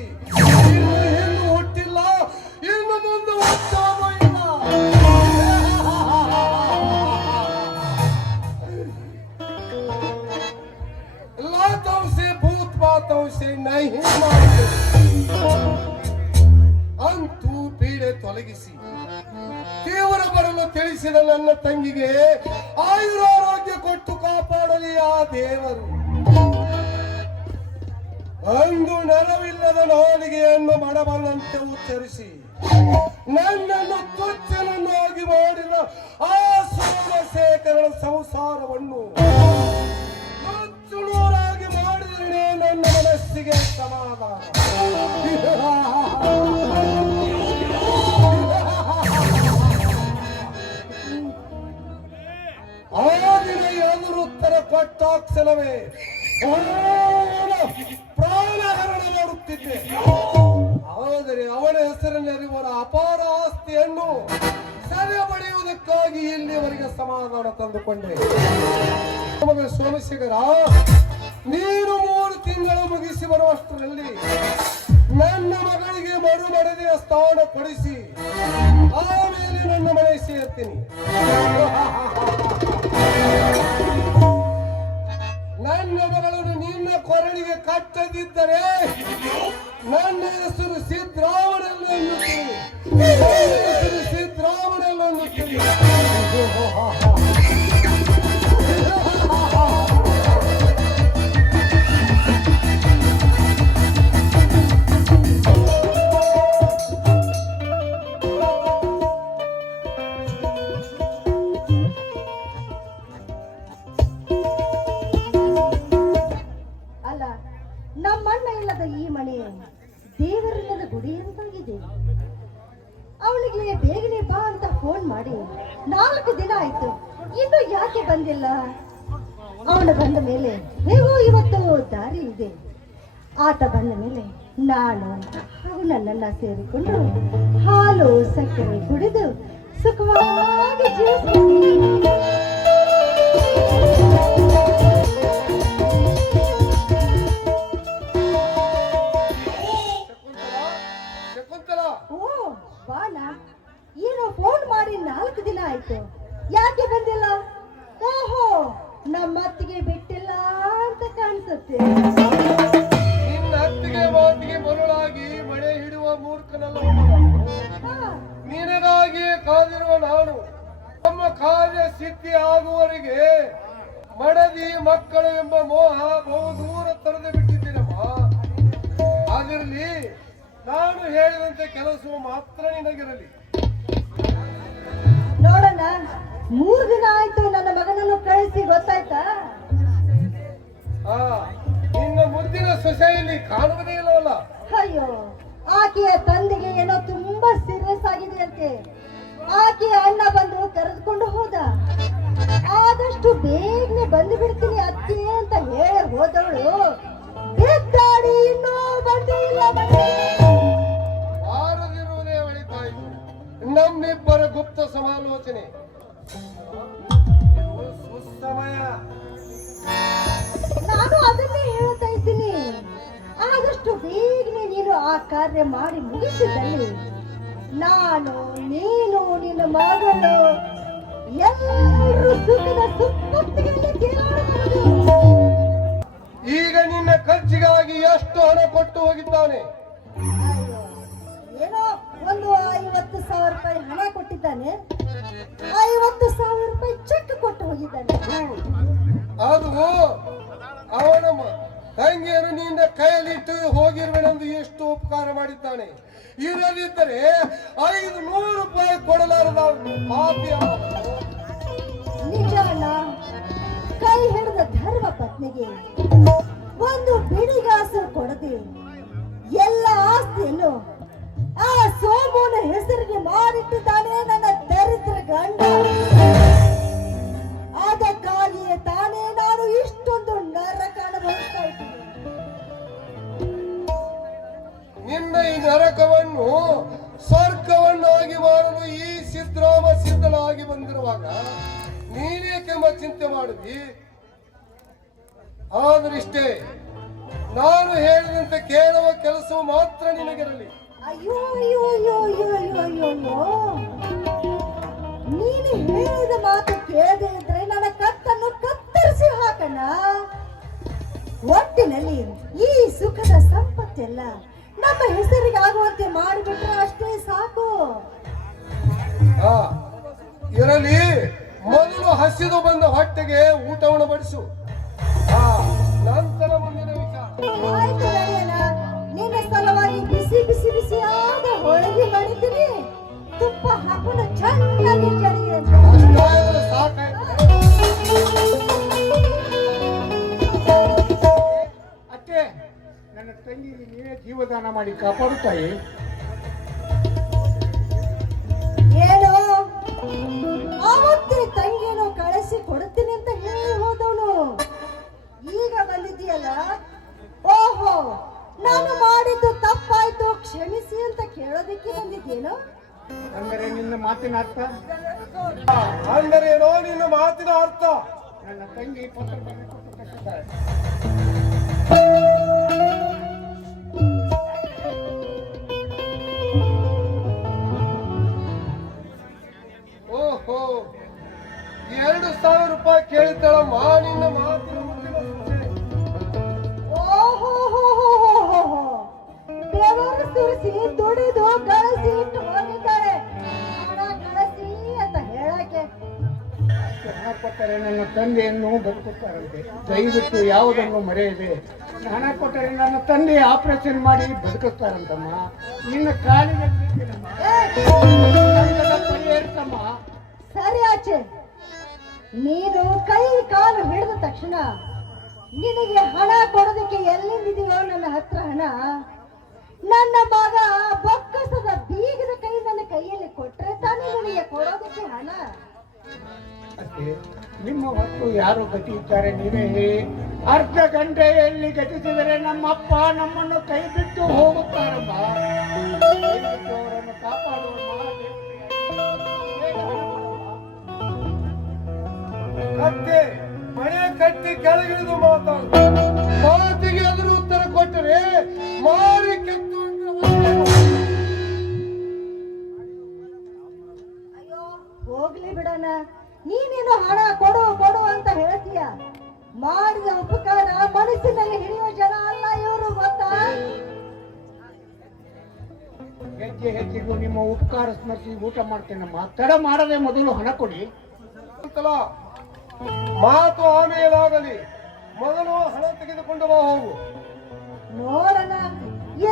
ಇನ್ನು ಹುಟ್ಟಿಲ್ಲ, ಇನ್ನು ಮುಂದೆ ಹುಟ್ಟೋದು ಇಲ್ಲ. लातों से भूत बातों से नहीं मानते. ಅಂತೂ ಪೀಡೆ ತೊಲಗಿಸಿ ತೀವ್ರ ಬರಲು ತಿಳಿಸಿದ ನನ್ನ ತಂಗಿಗೆ ಆಯುರಾರೋಗ್ಯ ಕೊಟ್ಟು ಕಾಪಾಡಲಿ ಆ ದೇವರು. ಅಂದು ನರವಿಲ್ಲದ ನಾಲಿಗೆಯನ್ನು ಮಡಬಲ್ಲಂತೆ ಉಚ್ಚರಿಸಿ ನನ್ನನ್ನು ತುಚ್ಚನನ್ನಾಗಿ ಮಾಡಿದ ಆ ಸೋಮಶೇಖರನ ಸಂಸಾರವನ್ನು ನುಚ್ಚುನೂರಾಗಿ ಮಾಡಿದರೆ ನನ್ನ ಮನಸ್ಸಿಗೆ ಸಮಾಧಾನ. ಆ ದಿನ ಎದುರುತ್ತರ ಕೊಟ್ಟಾಕ್ಷಣವೇ ಪ್ರಾಣಹರಣ ಮಾಡುತ್ತಿದ್ದೆ. ಆದರೆ ಅವನ ಹೆಸರಿನಲ್ಲಿರುವ ಅಪಾರ ಆಸ್ತಿಯನ್ನು ಸೆರೆ ಪಡೆಯುವುದಕ್ಕಾಗಿ ಇಲ್ಲಿವರೆಗೆ ಸಮಾಧಾನ ತಂದುಕೊಂಡೆ. ಸೋಮಶೇಖರ, ನೀನು 3 ತಿಂಗಳು ಮುಗಿಸಿ ಬರುವಷ್ಟರಲ್ಲಿ ನನ್ನ ಮಗಳಿಗೆ ಮರುಮಡದೆಯ ಸ್ಥಾನ ಕೊಡಿಸಿ ಆಮೇಲೆ ನನ್ನ ಮನೆ ಸೇರ್ತೀನಿ. ನನ್ನ ಮಗಳನ್ನು ನಿನ್ನ ಕೊರಳಿಗೆ ಕಟ್ಟದಿದ್ದರೆ ನನ್ನ ಹೆಸರು ಸಿದ್ರಾಮನೆಲ್ಲ ಎನ್ನುತ್ತೀನಿ. ಸಿದ್ರಾಮನೆಲ್ಲ ಎನ್ನುತ್ತೀನಿ. ಅಲ್ಲ, ನಮ್ಮಣ್ಣ ಇಲ್ಲದ ಈ ಮನೆ ದೇವರಿಲ್ಲದ ಗುಡಿ ಅಂತಾಗಿದೆ. ಅವಳಿಗೆ ಬೇಗನೆ ಬಾ ಅಂತ ಫೋನ್ ಮಾಡಿ 4 ದಿನ ಆಯ್ತು, ಇನ್ನು ಯಾಕೆ ಬಂದಿಲ್ಲ? ಅವನು ಬಂದ ಮೇಲೆ ಹೇಗೋ ಇವತ್ತು ದಾರಿ ಇದೆ. ಆತ ಬಂದ ಮೇಲೆ ನಾನು ಹಾಗೂ ನನ್ನನ್ನ ಸೇರಿಕೊಂಡು ಹಾಲು ಸಕ್ಕರೆ ಕುಡಿದು ಸುಖವಾಗಿ ಜೀವಿಸ್ತೀನಿ. ಓ ಬಾಣ, ಏನೋ ಫೋನ್ ಮಾಡಿ 4 ದಿನ ಆಯ್ತು, ಯಾಕೆ ಬಂದಿಲ್ಲ? ಓಹೋ, ನಮ್ಮ ಅತ್ತಿಗೆ ಬಿಟ್ಟಿಲ್ಲ ಅಂತ ಕಾಣಿಸುತ್ತೆ. ನಿನ್ನ ಅತ್ತಿಗೆ ಮಾತಿಗೆ ಮರುಳಾಗಿ ಮಳೆ ಹಿಡುವ ಮೂರ್ಖನಲ್ಲ. ನಿನಗಾಗಿ ಕಾದಿರುವ ನಾನು ನಮ್ಮ ಕಾರ್ಯ ಸಿದ್ಧಿ ಆಗುವವರೆಗೆ ಮಡದಿ ಮಕ್ಕಳು ಎಂಬ ಮೋಹ ಬಹು ದೂರ ತರದೆ ಬಿಟ್ಟಿದ್ದೀನಮ್ಮ. ಅದರಲ್ಲಿ ನಾನು ಹೇಳಿದಂತೆ ಕೆಲಸವು ಮಾತ್ರ ನಿನಗಿರಲಿ. ನೋಡೋಣ, 3 ದಿನ ಆಯ್ತು ನನ್ನ ಮಗನನ್ನು ಕಳಿಸಿ, ಗೊತ್ತಾಯ್ತಾ? ನಿನ್ನ ಮುದ್ದಿನ ಸೊಸೆಯಲ್ಲಿ ಕಾಣುವುದೇ ಇಲ್ಲವಲ್ಲ? ಅಯ್ಯೋ, ಆಕೆಯ ತಂದೆಗೆ ಏನೋ ತುಂಬಾ ಸೀರಿಯಸ್ ಆಗಿದೆ ಅಂತೆ. ಆಕೆಯ ಅಣ್ಣ ಬಂದು ಕರೆದುಕೊಂಡು ಹೋದ. ಆದಷ್ಟು ಬೇಗನೆ ಬಂದು ಬಿಡ್ತೀನಿ ಅತ್ತೆ ಅಂತ ಹೇಳಿ ಹೋದವಳು ಬಿದ್ದಾಡಿ ಇನ್ನೂ ಬಂದೇ ಇಲ್ಲ. ಬಾರದಿರುವುದೇ ಒಳಿತಾಯಿತು. ನಮ್ಮಿಬ್ಬರ ಗುಪ್ತ ಸಮಾಲೋಚನೆ ಸುಸಮಯ. ನಾನು ಅದನ್ನೇ ಹೇಳ್ತಾ ಇದ್ದೀನಿ. ಆದಷ್ಟು ಬೇಗನೆ ನೀನು ಆ ಕಾರ್ಯ ಮಾಡಿ ಮುಗಿಸಿದಲ್ಲಿ ನಾನು, ನೀನು, ನಿನ್ನ ಮಗಳು ಎಲ್ಲರೂ ಸುಖದ ಸುಪ್ಪತ್ತಿಗೆಯಲ್ಲಿ ತೇಲಾಡಬಹುದು. ಈಗ ನಿನ್ನ ಖರ್ಚಿಗಾಗಿ ಎಷ್ಟು ಹಣ ಕೊಟ್ಟು ಹೋಗಿದ್ದಾನೆ? ಏನೋ ಒಂದು 50,000 ರೂಪಾಯಿ ಹಣ ಕೊಟ್ಟಿದ್ದಾನೆ, 50,000 ರೂಪಾಯಿ ಚೆಕ್ ಕೊಟ್ಟು ಹೋಗಿದ್ದಾನೆ. ಅದು ಅವನ ತಂಗಿಯನ್ನು ನಿನ್ನ ಕೈಯಲ್ಲಿಟ್ಟು ಹೋಗಿರುವೆನೆಂದು ಎಷ್ಟು ಉಪಕಾರ ಮಾಡಿದ್ದಾನೆ. ಇರದಿದ್ದರೆ 500 ರೂಪಾಯಿ ಕೊಡಲಾರದ ಪಾಪಿ ಅವನು. ನಿಜ ಅಣ್ಣ, ಕೈ ಹಿಡಿದ ಧರ್ಮ ಪತ್ನಿಗೆ ಒಂದು ಬಿಡಿಗಾಸು ಕೊಡದೆ ಎಲ್ಲ ಆಸ್ತಿಯನ್ನು ಆ ಸೋಮುನ ಹೆಸರಿಗೆ ಮಾಡಿಟ್ಟಿದ್ದಾನೆ ನನ್ನ ದರಿದ್ರ ಗಂಡ. ಅದಕ್ಕಾಗಿಯೇ ತಾನೇ ನಾನು ಇಷ್ಟೊಂದು ನರಕ ಅನುಭವಿಸ್ತಾ ಇದ್ದೀನಿ. ನಿನ್ನ ಈ ನರಕವನ್ನು ಸ್ವರ್ಗವನ್ನಾಗಿ ಮಾಡಲು ಈ ಸಿದ್ರಾಮ ಸಿದ್ಧನಾಗಿ ಬಂದಿರುವಾಗ ನೀನೇಕೆಂಬ ಚಿಂತೆ ಮಾಡಿದಿ? ಆದರಿಷ್ಟೇ ನಾನು ಹೇಳಿದಂತೆ ಕೇಳುವ ಕೆಲಸವು ಮಾತ್ರ ನಿನಗಿರಲಿ. ಅಯ್ಯೋ ಅಯ್ಯೋ ಅಯ್ಯೋ ಅಯ್ಯೋ ಅಯ್ಯೋ ಅಯ್ಯೋ ಅಯ್ಯೋ ನೀನು ಹೇಳಿದ ಮಾತು ಕೇಳದೆ ಇದ್ರೆ ನನ್ನ ಕತ್ತನ್ನು ಕತ್ತರಿಸಿ ಹಾಕಣ್ಣ. ಒಟ್ಟಿನಲ್ಲಿ ಈ ಸುಖದ ಸಂಪತ್ತೆಲ್ಲ ನಮ್ಮ ಹೆಸರಿಗೆ ಆಗುವಂತೆ ಮಾಡಿಬಿಟ್ರೆ ಅಷ್ಟೇ ಸಾಕು. ಆ, ಇರಲಿ, ಮೊದಲು ಹಸಿದು ಬಂದ ಹೊಟ್ಟೆಗೆ ಊಟವನ್ನು ಬಡಿಸು. ನಂತರ ಮುಂದಿನ ವಿಚಾರ. ಆಯ್ತು ನಡೆಯಲ್ಲ, ನಿನ್ನ ಸಲುವಾಗಿ ಬಿಸಿ ಬಿಸಿ ಬಿಸಿಯಾದ ಹೋಳಿಗೆ ಮಾಡಿದ್ದೀನಿ. ತುಪ್ಪ ಹಾಕೊಂಡು ಚೆನ್ನಾಗಿ ಜಡಿಗೆ ಅಂತ. ಅಷ್ಟಾದ್ರೆ ಸಾಕಾಯ್ತು. ಅತ್ತೆ, ನನ್ನ ತಂಗಿಗೆ ನೀವೇ ಜೀವದಾನ ಮಾಡಿ ಕಾಪಾಡು ತಾಯಿ. ಏನು ಆವತ್ತಿನ ತಂಗಿಯನ್ನು ಕಳಿಸಿ ಕೊಡುತ್ತೀನಿ ಅಂತ ಹೇಳಿ ಹೋದವನು ಈಗ ಬಂದಿದ್ದೀಯಲ್ಲ. ಓಹೋ, ನಾನು ಮಾಡಿದ್ದು ತಪ್ಪಾಯ್ತು ಕ್ಷಮಿಸಿ ಅಂತ ಕೇಳೋದಕ್ಕೆ ಬಂದಿದ್ದೇನು? ಅಂದರೆ ನಿನ್ನ ಮಾತಿನ ಅರ್ಥ? ಅಂದರೆ ಏನೋ ನಿನ್ನ ಮಾತಿನ ಅರ್ಥ? ನನ್ನ ತಂಗಿ ಪತ್ರ ಬರೆದುಕೊಟ್ಟು ಕಟ್ಟಿದ್ದಾಳೆ. ಓಹೋ, 2,000 ರೂಪಾಯಿ ಕೇಳಿದ್ದಾಳಮ್ಮ ನಿನ್ನ ಮಾತಿನ ಮುಂದಿನ ಸೂಚನೆ. ಬೆವರು ಸುರಿಸಿ ದುಡಿದು ಗಳಿಸಿ ಇಟ್ಟು ಹೋಗಿದ್ದಾಳೆ. ಹಣ ಕಳಿಸಿ ಅಂತ ಹೇಳಕ್ಕೆ. ಹಣ ಕೊಟ್ಟರೆ ನನ್ನ ತಂದೆಯನ್ನು ಬದುಕುತ್ತಾರಂತೆ. ದಯವಿಟ್ಟು ಯಾವುದನ್ನು ಮರೆಯದೆ ಹಣ ಕೊಟ್ಟರೆ ನನ್ನ ತಂದೆ ಆಪರೇಷನ್ ಮಾಡಿ ಬದುಕುತ್ತಾರಂತಮ್ಮ. ನಿನ್ನ ಕಾಲಿಗೆ ಬೀಳ್ತೀನಮ್ಮ. ಸಂಕಟ ಪರಿಹರಿಸಮ್ಮ. ಸರಿ ಆಚೆ, ನೀನು ಕೈ ಕಾಲು ಹಿಡಿದ ತಕ್ಷಣ ನಿನಗೆ ಹಣ ಕೊಡೋದಕ್ಕೆ ಎಲ್ಲಿಂದಿದೆಯೋ ನನ್ನ ಹತ್ರ ಹಣ. ನನ್ನ ಮಗ ಬೊಕ್ಕಸದ ಬೀಗದ ಕೈ ನನ್ನ ಕೈಯಲ್ಲಿ ಕೊಟ್ರೆ ತಾನೇ ನಿನಗೆ ಕೊಡೋದಕ್ಕೆ ಹಣ. ಅತ್ತೆ, ನಿಮ್ಮ ಹೊತ್ತು ಯಾರು ಗತಿ ಇದ್ದಾರೆ ನೀವೇ ಹೇಳಿ. ಅರ್ಧ ಗಂಟೆಯಲ್ಲಿ ಗತಿಸಿದರೆ ನಮ್ಮಪ್ಪ ನಮ್ಮನ್ನು ಕೈ ಬಿಟ್ಟು ಹೋಗುತ್ತಾರಮ್ಮ. ದಯವಿಟ್ಟು ಅವರನ್ನು ಕಾಪಾಡುವ ಕತ್ತೆ ಮನೆ ಕಟ್ಟಿ ಕೆಳಗಿಳಿದು ಮಾತಾಡು. ಮಾತಿಗೆ ಅದರ ಉತ್ತರ ಕೊಟ್ಟರೆ ಮಾರಿ ಕೆತ್ತು ಅಯ್ಯೋ ಹೋಗ್ಲಿ ಬಿಡೋಣ. ನೀನೇನು ಹಣ ಕೊಡು ಕೊಡು ಅಂತ ಹೇಳ್ತೀಯ. ಮಾಡಿದ ಉಪಕಾರ ಮನಸ್ಸಿನಲ್ಲಿ ಹಿಡಿಯೋ ಜನ ಅಲ್ಲ ಇವರು, ಗೊತ್ತಾ? ಹೆಜ್ಜೆ ಹೆಜ್ಜೆಗೂ ನಿಮ್ಮ ಉಪಕಾರ ಸ್ಮರಿಸಿ ಊಟ ಮಾಡ್ತೇನಮ್ಮ. ತಡ ಮಾಡದೆ ಮೊದಲು ಹಣ ಕೊಡಿ. ಅಂತಲ್ಲ, ಮಾತು ಆಮೇಲಾಗಲಿ, ಮೊದಲು ಹಣ ತೆಗೆದುಕೊಂಡು ಬಾ ಹೋಗು. ನೋಡೋಣ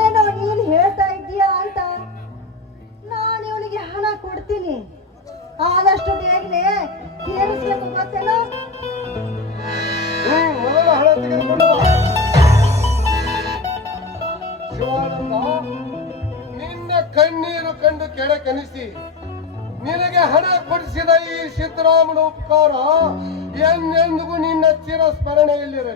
ಏನೋ ನೀನು ಹೇಳ್ತಾ ಇದ್ದೀಯಾ ಅಂತ. ನಾನು ಇವನಿಗೆ ಹಣ ಕೊಡ್ತೀನಿ, ಆದಷ್ಟು ಬೇಗನೆ ತೀರಿಸ್ಬೇಕು, ಗೊತ್ತೇನೋ? ಮೊದಲು ಹಣ ತೆಗೆದುಕೊಂಡು ಬಾ. ಶಿವಾನಂದ, ನಿನ್ನ ಕಣ್ಣೀರು ಕಂಡು ಕೆಳಕನಿಸಿ ನಿನಗೆ ಹಣ ಕೊಡಿಸಿದ ಈ ಸಿದ್ದರಾಮನ ಉಪಕಾರ ಎಂದೆಂದಿಗೂ ನಿನ್ನ ಚಿರ ಸ್ಮರಣೆಯಲ್ಲಿರಲಿ.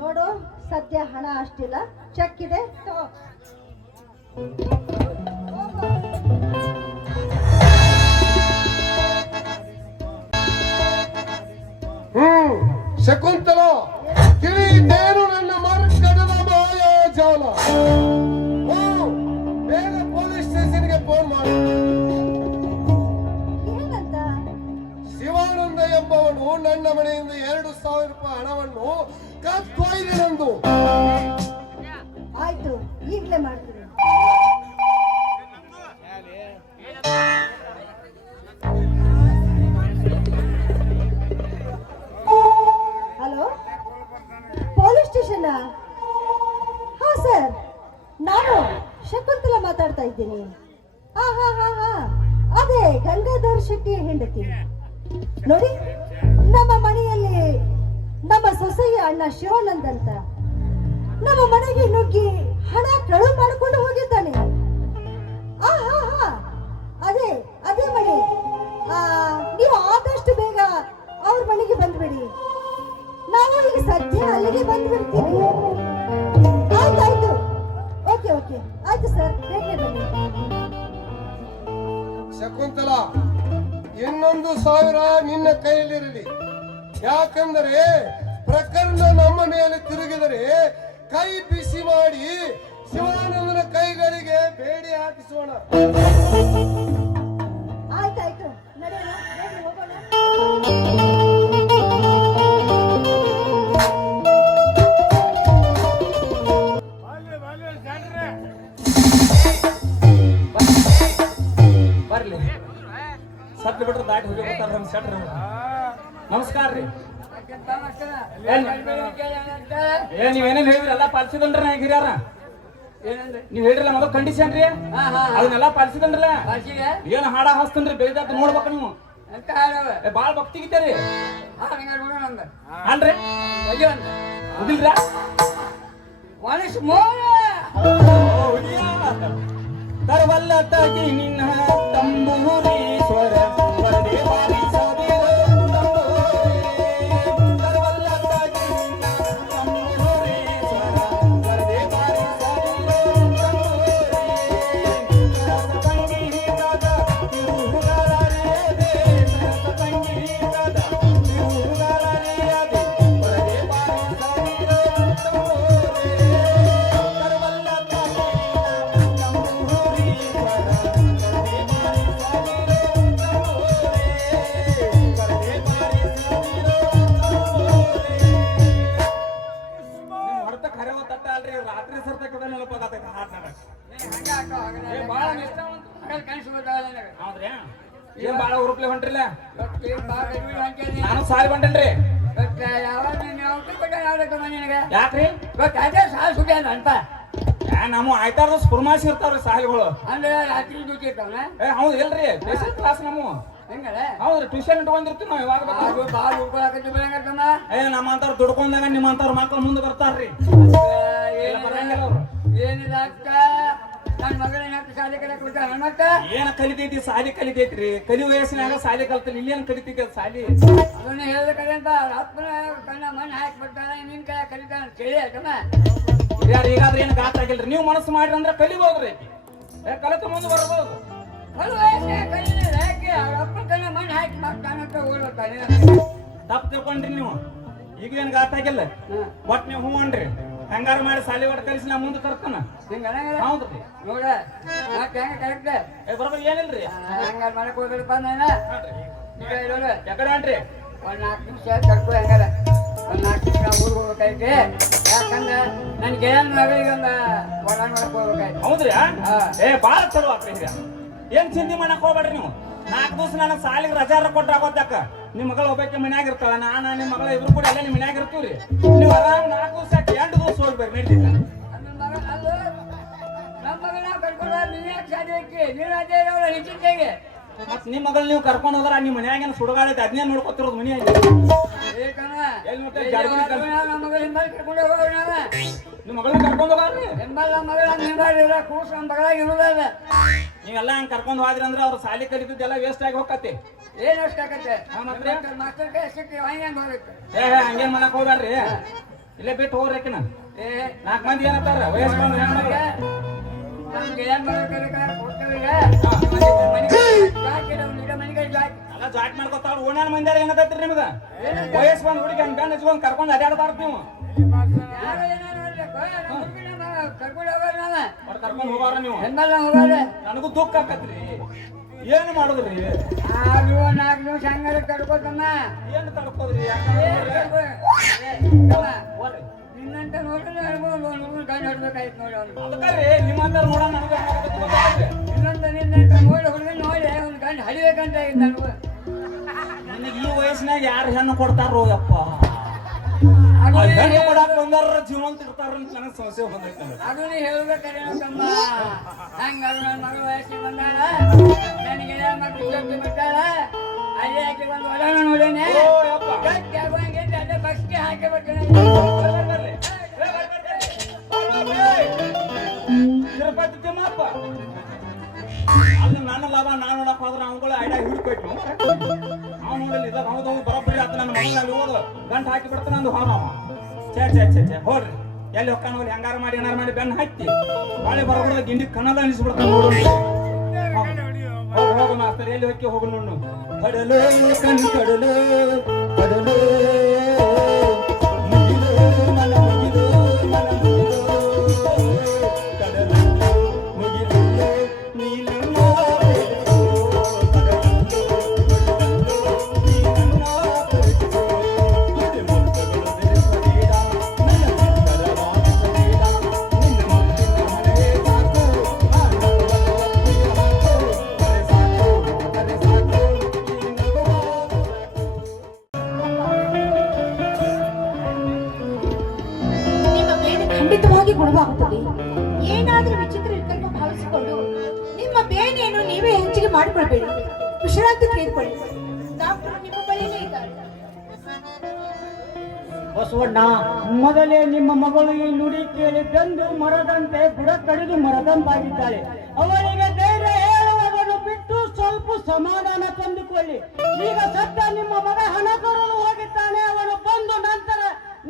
ನೋಡು, ಸದ್ಯ ಹಣ ಅಷ್ಟಿಲ್ಲ, ಚೆಕ್ ಇದೆ, ತಗೋ. ಶಕುಂತಲ, ತಿಳಿದೇನು ನನ್ನ ಮರ್ಕಡದ ಮಾಯಾಜಾಲ. ಬೇಗ ಪೊಲೀಸ್ ಸ್ಟೇಷನ್ಗೆ ಫೋನ್ ಮಾಡಿ. ಏನಂತ? ಶಿವಾನಂದ ಎಂಬವನು ನನ್ನ ಮನೆಯಿಂದ 2,000 ರೂಪಾಯಿ ಹಣವನ್ನು ಕತ್ತೊಯ್ದಿರಂದು. ಆಯ್ತು, ಈಗಲೇ ಮಾಡ್ತೀನಿ. Hello, police station? ಹಾ ಸರ್, ನಾನು ಶಕುಂತಲ ಮಾತಾಡ್ತಾ ಇದ್ದೀನಿ. ಹಾ ಹಾ ಹಾ ಹಾ, ಅದೇ ಗಂಗಾಧರ್ ಶೆಟ್ಟಿ ಹೆಂಡತಿ. ನೋಡಿ, ನಮ್ಮ ಮನೆಯಲ್ಲಿ ನಮ್ಮ ಸೊಸೆಯ ಅಣ್ಣ ಶಿವಾನಂದ್ ಅಂತ ನಮ್ಮ ಮನೆಗೆ ನುಗ್ಗಿ ಹಣ ಕಳು ಮಾಡಿಕೊಂಡು ಹೋಗಿದ್ದಾನೆ. ಹಾ ಹಾ ಹಾ, ಅದೇ ಅದೇ ಮನೆ. ನೀವು ಆದಷ್ಟು ಬೇಗ ಅವ್ರ ಮನೆಗೆ ಬಂದ್ಬಿಡಿ. ನಾವು ಈಗ ಸದ್ಯ ಅಲ್ಲಿಗೆ ಬಂದ್ಬಿಡ್ತೀವಿ. ಆಯ್ತಾಯ್ತು, ಓಕೆ ಓಕೆ, ಆಯ್ತು ಸರ್, ಬೇಗ ಬನ್ನಿ. ಶಕುಂತಲ, 1,000 ನಿನ್ನ ಕೈಯಲ್ಲಿರಲಿ. ಯಾಕಂದರೆ ಪ್ರಕರಣ ನಮ್ಮ ಮೇಲೆ ತಿರುಗಿದರೆ ಕೈ ಬಿಸಿ ಮಾಡಿ ಶಿವಾನಂದನ ಕೈಗಳಿಗೆ ಬೇಡಿ ಹಾಕಿಸೋಣ. ಆಯ್ತಾಯ್ತು, ನಡೆಯೋಣ, ಬೇಗ ಹೋಗೋಣ. ಬರ್ಲಿ, ಸತ್ತು ಬಿಟ್ರೆ ದಾಟಿ ಹೋಗ್ಬಿಡ್ತಾರ ನಮ್ ಸೆಟ್ರ. ನಮಸ್ಕಾರ ರೀ. ನೀವೇನೇನ್ ಹೇಳಿದ್ರಿ ಎಲ್ಲ ಪಾಲಿಸಿದನ್ರಿ ನಾ ಹಿರಿಯಾರ. ನೀವ್ ಹೇಳಿರಲ್ಲ ಮೊದಲು ಕಂಡೀಷನ್ ರೀ, ಅದನ್ನೆಲ್ಲ ಪಾಲಿಸಿದನ್ರಲ್ಲ. ಏನ್ ಹಾಡ ಹಾಸ್ತನ್ರಿ ಬೆಳಿದಾತ ನೋಡ್ಬೇಕು ನೀವು. ಬಾಳ್ ಭಕ್ತಿ ಗೀತಾರಿ ಅಲ್ರಿ ಉದಿಲ್ರ ಕರವಲ್ಲ ತಗಿ ನಿನ್ನ ತಂಬೂರೀಶ್ವರ ವರದೆ ಬಾರಿಸದಿರ ಕರವಲ್ಲ ತಗಿ ನಿನ್ನ ತಂಬೂರೀಶ್ವರ ವರದೆ ಬಾರಿಸದಿರ ಸಂಗೀತದ ತಿರುಗಾರರಿಯದೆ ಸಂಗೀತದ ತಿರುಗಾರರಿಯದೆ ವರದೆ ಬಾರಿಸದಿರ ಕರವಲ್ಲ ತಗಿ ರಾತ್ರಿ ಸರ್ತ ನೆನಪಾಗತೈತೆ ಹಾಡ್ನಾಗ. ಹೌದ್ರಿ, ಏನ್ ಬಾಳ ಹುರುಪ್ಲೆ ಹೊಂಟ್ರಿಲ್ಲ. ನಾನು ಸಾಲಿ ಬಂಟೇನ್ರಿ. ಯಾಕ್ರಿ? ನಮ್ಮ ಆಯ್ತಾರ ಸ್ಪುರ್ಮಾಸಿ ಇರ್ತಾವ್ರಿ ಸಾಲಿಗಳು. ಹೌದು ಇಲ್ರಿ, ಬೇಸಿಕ್ ಕ್ಲಾಸ್ ನಮ್ಮ ಹೌದ್ರಿ, ಟ್ಯೂಷನ್ ಇಟ್ಕೊಂಡಿರ್ತೀವಿ ನಾವು ಯಾವಾಗ. ನಮ್ಮಂತವ್ರು ದುಡ್ಕೊಂಡಾಗ ನಿಮ್ಮಂತವ್ರ ಮಕ್ಳು ಮುಂದೆ ಬರ್ತಾರ್ರಿ. ಏನ ಕಲಿತೈತಿ ಸಾಲಿ ಕಲಿತೈತ್ರಿ. ಕಲಿ ವಯಸ್ಸಿನಾಗ ಸಾಲಿ ಕಲ್ತಲ್ಲ, ಇಲ್ಲೇನ್ ಕಲಿತೈತಿ ಸಾಲಿ. ಅದನ್ನ ಹೇಳಿದ ಕಡೆ ಅಂತ ಆತ್ಮನ ಕಣ್ಣ ಮಣ್ಣು ಹಾಕಿ ಬರ್ತಾನೆ, ನಿನ್ ಕೈ ಕಲಿತಾನ ಕೇಳಿ ಆಯ್ತಮ್ಮ. ಯಾರು ಈಗಾದ್ರೆ ಏನು ಗಾತ್ರ ಆಗಿಲ್ರಿ. ನೀವು ಮನಸ್ಸು ಮಾಡ್ರಿ ಅಂದ್ರೆ ಕಲಿಬೋದ್ರಿ, ಕಲಿತ ಮುಂದೆ ಬರ್ಬೋದು. ಅಪ್ಪನ ಕಣ್ಣ ಮಣ್ಣು ಹಾಕಿ ಮಾಡ್ತಾನಂತ ಓಡ್ತಾನೆ. ತಪ್ಪು ತಿಳ್ಕೊಂಡ್ರಿ ನೀವು. ಈಗ ಏನ್ ಗಾತ್ರ ಆಗಿಲ್ಲ, ಒಟ್ ನೀವು ಹೂ ಅನ್ರಿ. ಹೆಂಗಾರ ಮಾಡಿ ಸಾಲಿ ಒಟ್ಟು ಕಲಿಸಿ ನಾ ಮುಂದೆ ತರ್ತಾನ. ಹೌದ್ರಿ, ನೋಡ ಕರೆಕ್ಟ್ ಬರೋಬ್ಬರಿ ಏನಿಲ್ರಿ. ಹಂಗಾರ ಮಾಡಕ್ ಹೋಗ್ಬೇಕಪ್ಪ ನಾನು. ಈಗ ಇರೋಣ ಯಾಕಡೆ ಅನ್ರಿ, ಒಂದ್ 4 ನಿಮಿಷ ಕರ್ಕೊ. ಹೆಂಗಾರ ಒಂದ್ 4 ನಿಮಿಷ ಊರಿಗೆ ಹೋಗ್ಬೇಕಾಯ್ತಿ. ಯಾಕಂದ್ರ ನನ್ ಗೆಳೆಯನ ಮಗಳಿಗೆ ಒಂದು ಒಡಾಣ ಮಾಡಕ್ ಹೋಗ್ಬೇಕಾಯ್ತು. ಹೌದ್ರಿ? ಬಾಳ ಚಲೋ ಆತ್ರಿ. ಏನ್ ಚಿಂತೆ ಮಾಡಕ್ ಹೋಗ್ಬೇಡ್ರಿ ನೀವು. 4 ದಿವಸ ನನಗೆ ಸಾಲಿಗೆ ರಜಾರ ಕೊಟ್ರ ಆಗೋದ್ಯಾಕ. ನಿಮ್ ಮಗಳು ಒಬ್ಬಕ್ಕೆ ಮನ್ಯಾಗ ಇರ್ತಾಳ, ನಾನು ನಿಮ್ಮ ಮಗಳ ಇಬ್ರು ಕೂಡ ಎಲ್ಲ ನಿಮ್ ಮನ್ಯಾಗ ಇರ್ತೀವ್ರಿ. ನೀವು ಆರಾಮ್ 4 ದಿವಸ 8 ದಿವಸ ಹೋಗ್ಬೇಕು ನಡೀತಿಲ್ಲ. ನಮ್ಮ ಮಗಳ ಕರ್ಕೊಂಡು ನೀನೇ ಶಾದಿ ಹಾಕಿ ನೀನು ಅದೇ ಹೆಚ್ಚಿದ್ದೇಗೆ. ಮತ್ ನಿಮ್ ಮಗಳು ನೀವು ಕರ್ಕೊಂಡು ಹೋದ್ರ ನಿಮ್ ಮನ್ಯಾಗ ಸುಡಗಾಡೈತೆ, ಅದನ್ನೇ ನೋಡ್ಕೊತಿರೋದು ಮನೆಯಾಗ. ನಮ್ಮ ಮಗಳ ಹಿಂಬಾಲ್ ಕರ್ಕೊಂಡು ಹೋಗೋಣ. ನಿಮ್ ಮಗಳನ್ನ ಕರ್ಕೊಂಡು ಹೋಗ್ರಿ. ಹಿಂಬಾಲ್ ನಮ್ಮ ಮಗಳ ಹಿಂಬಾಲ್ ಕೂಸ್ ನಮ್ಮ ಮಗಳಾಗ ಇರುವುದಲ್ಲ. ನೀವೆಲ್ಲ ಹಂಗ ಕರ್ಕೊಂಡು ಹೋದ್ರಿ ಅಂದ್ರೆ ಅವ್ರ ಸಾಲಿ ಕಲಿತಿದ್ದೆಲ್ಲ ವೇಸ್ಟ್ ಆಗಿ ಹೋಗತ್ತೆ. ಏನ್ ಅಷ್ಟ ಆಗತ್ತೆ? ಮಾಸ್ಟರ್ ಕೈ ಸಿಕ್ಕಿ ಹಂಗೇನ್ ಹೋಗ್ಬೇಕು. ಹಂಗೇನ್ ಮಾಡಕ್ ಹೋಗ್ಬೇಡ್ರಿ, ಇಲ್ಲೇ ಬಿಟ್ಟು ಹೋಗ್ರಿಕಿನ. 4 ಮಂದಿ ಏನಂತಾರ ವಯಸ್ಕೊಂಡು ನಮ್ಗೆ ಏನ್ ಎಲ್ಲ ಜಾಟ್ ಮಾಡ್ಕೊತಾಳ. ಓಣ್ಯಾನ ಮಂದಿಯಾರ ಏನತೈತ್ರಿ ನಿಮ್ಗ? ವಯಸ್ಸು ಬಂದ್ ಹುಡುಗಿ ಹಂಗ ಬೆನ್ ಹಚ್ಕೊಂಡ್ ಕರ್ಕೊಂಡ್ ಅಡ್ಯಾಡ್ಬಾರ್ದು ನೀವು. ಕರ್ಕೊಂಡ್ ಹೋಗಾರ ನೀವು. ನನಗೂ ದುಃಖ ಆಕತ್ರಿ. ಏನು ಮಾಡುದ್ರಿ? 4 ನಿಮಿಷ ಹಂಗಾರ ತಡ್ಕೋತಮ್ಮ. ಏನು ತಡ್ಕೋದ್ರಿ? ನಿನ್ನಂತ ನೋಡಿದ್ರೆ ಗಂಡ ಹೊಡ್ಬೇಕಾಯ್ತು ನೋಡಿ. ಅದಕ್ಕಾರಿ ನಿಮ್ಮಂತ ನೋಡ ನನಗೆ ಇನ್ನೊಂದು ನಿನ್ನಂತ ನೋಡಿ ಹುಡುಗ ನೋಡಿ ಒಂದು ಗಂಡ ಹಡಿಬೇಕಂತ ಆಗಿದ್ದು ನನಗೂ. ನನಗೆ ಈ ವಯಸ್ಸಿನಾಗ ಯಾರು ಹೆಣ್ಣು ಕೊಡ್ತಾರೋ ಯಪ್ಪ. ಹೆಣ್ಣು ಕೊಡಾಕ ಬಂದಾರ ಜೀವಂತ ಇರ್ತಾರ ಅಂತ ನನಗೆ ಸಮಸ್ಯೆ ಬಂದೈತೆ. ಅದು ನೀ ಹೇಳ್ಬೇಕಾರೆ ತಮ್ಮ. ಹಂಗ ನನ್ನ ಮಗಳ ವಯಸ್ಸಿಗೆ ಬಂದಾಳ, ನನಗೆ ಮಕ್ಕಳು ಬಿಟ್ಟಾಳ. ಅಲ್ಲೇ ಹಾಕಿ ಬಂದು ಹೊಲ ನೋಡೇನೆ ಅಲ್ಲೇ ಬಸ್ಗೆ ಹಾಕಿ ಬರ್ತಾನೆ. ತಿರುಪತಿ ತಿಮ್ಮಪ್ಪ ಅಲ್ಲಿ ನನ್ನ ಲಾಭ ನಾನು ನೋಡಕ್ ಹೋದ್ರೆ ಅವ್ಗಳು ಐಡ ಹಿಡ್ಕೊಯ್ತು. ಅವ್ನು ನೋಡಲಿ ಇದಾಗ ಹೌದು ಬರೋಬ್ಬರಿ ಆತ. ನನ್ನ ಮಗನಲ್ಲಿ ಹೋದ ಗಂಟು ಹಾಕಿ ಬಿಡ್ತಾನೆ ಅಂದು ಹೋದ. ಛೇ ಹೋಡ್ರಿ, ಎಲ್ಲಿ ಹೊಕ್ಕಾನ ಹೋಗಿ ಹೆಂಗಾರ ಮಾಡಿ ಏನಾರು ಮಾಡಿ ಬೆನ್ನು ಹಾಕಿ ಬಾಳೆ ಬರೋಬ್ರದ ಗಿಂಡಿ ಕನ್ನಡ ಅನಿಸ್ಬಿಡ್ತಾನೆ. ಹೋಗು ಮಾಸ್ತರ್, ಎಲ್ಲಿ ಹೋಗಿ ಹೋಗು ನೋಡು. ಕಡಲು ಕಣ್ ಕಡಲು ಕಡಲು ಮುಗಿಲು ಮನ ಮುಗಿಲು ಮನ ಮುಗಿಲು ಕಡಲು ಮುಗಿಲು ನೀಲನ್ನ ನಿಮ್ಮ ಬೇನೆ ಖಂಡಿತವಾಗಿ ಗುಣವಾಗುತ್ತದೆ. ಏನಾದರೂ ವಿಚಿತ್ರ ವಿಕಲ್ಪ ಭಾವಿಸಿಕೊಂಡು ನಿಮ್ಮ ಬೇನೆಯನ್ನು ನೀವೇ ಹೆಚ್ಚಿಗೆ ಮಾಡಿಕೊಳ್ಬೇಡಿ. ವಿಶ್ರಾಂತಿ ತೆಗೆದುಕೊಳ್ಳಿ. ಡಾಕ್ಟರ್ ನಿಮ್ಮ ಬಳಿಯೇ ಇದ್ದಾರೆ. ಬಸವಣ್ಣ, ಮೊದಲೇ ನಿಮ್ಮ ಮಗಳು ಈ ನುಡಿ ಕೇಳಿ ಬೆಂದು ಮರದಂತೆ ಬುಡ ಕಡಿದು ಮರದಂತಾಗಿದ್ದಾಳೆ. ಅವಳಿಗೆ ಧೈರ್ಯ ಹೇಳುವುದನ್ನು ಬಿಟ್ಟು ಸ್ವಲ್ಪ ಸಮಾಧಾನ ತಂದುಕೊಳ್ಳಿ. ಈಗ ಸದ್ಯ ನಿಮ್ಮ ಮಗ ಹಣ ತರಲು ಹೋಗಿದ್ದಾನೆ. ಅವನು ಬಂದು ನಂತರ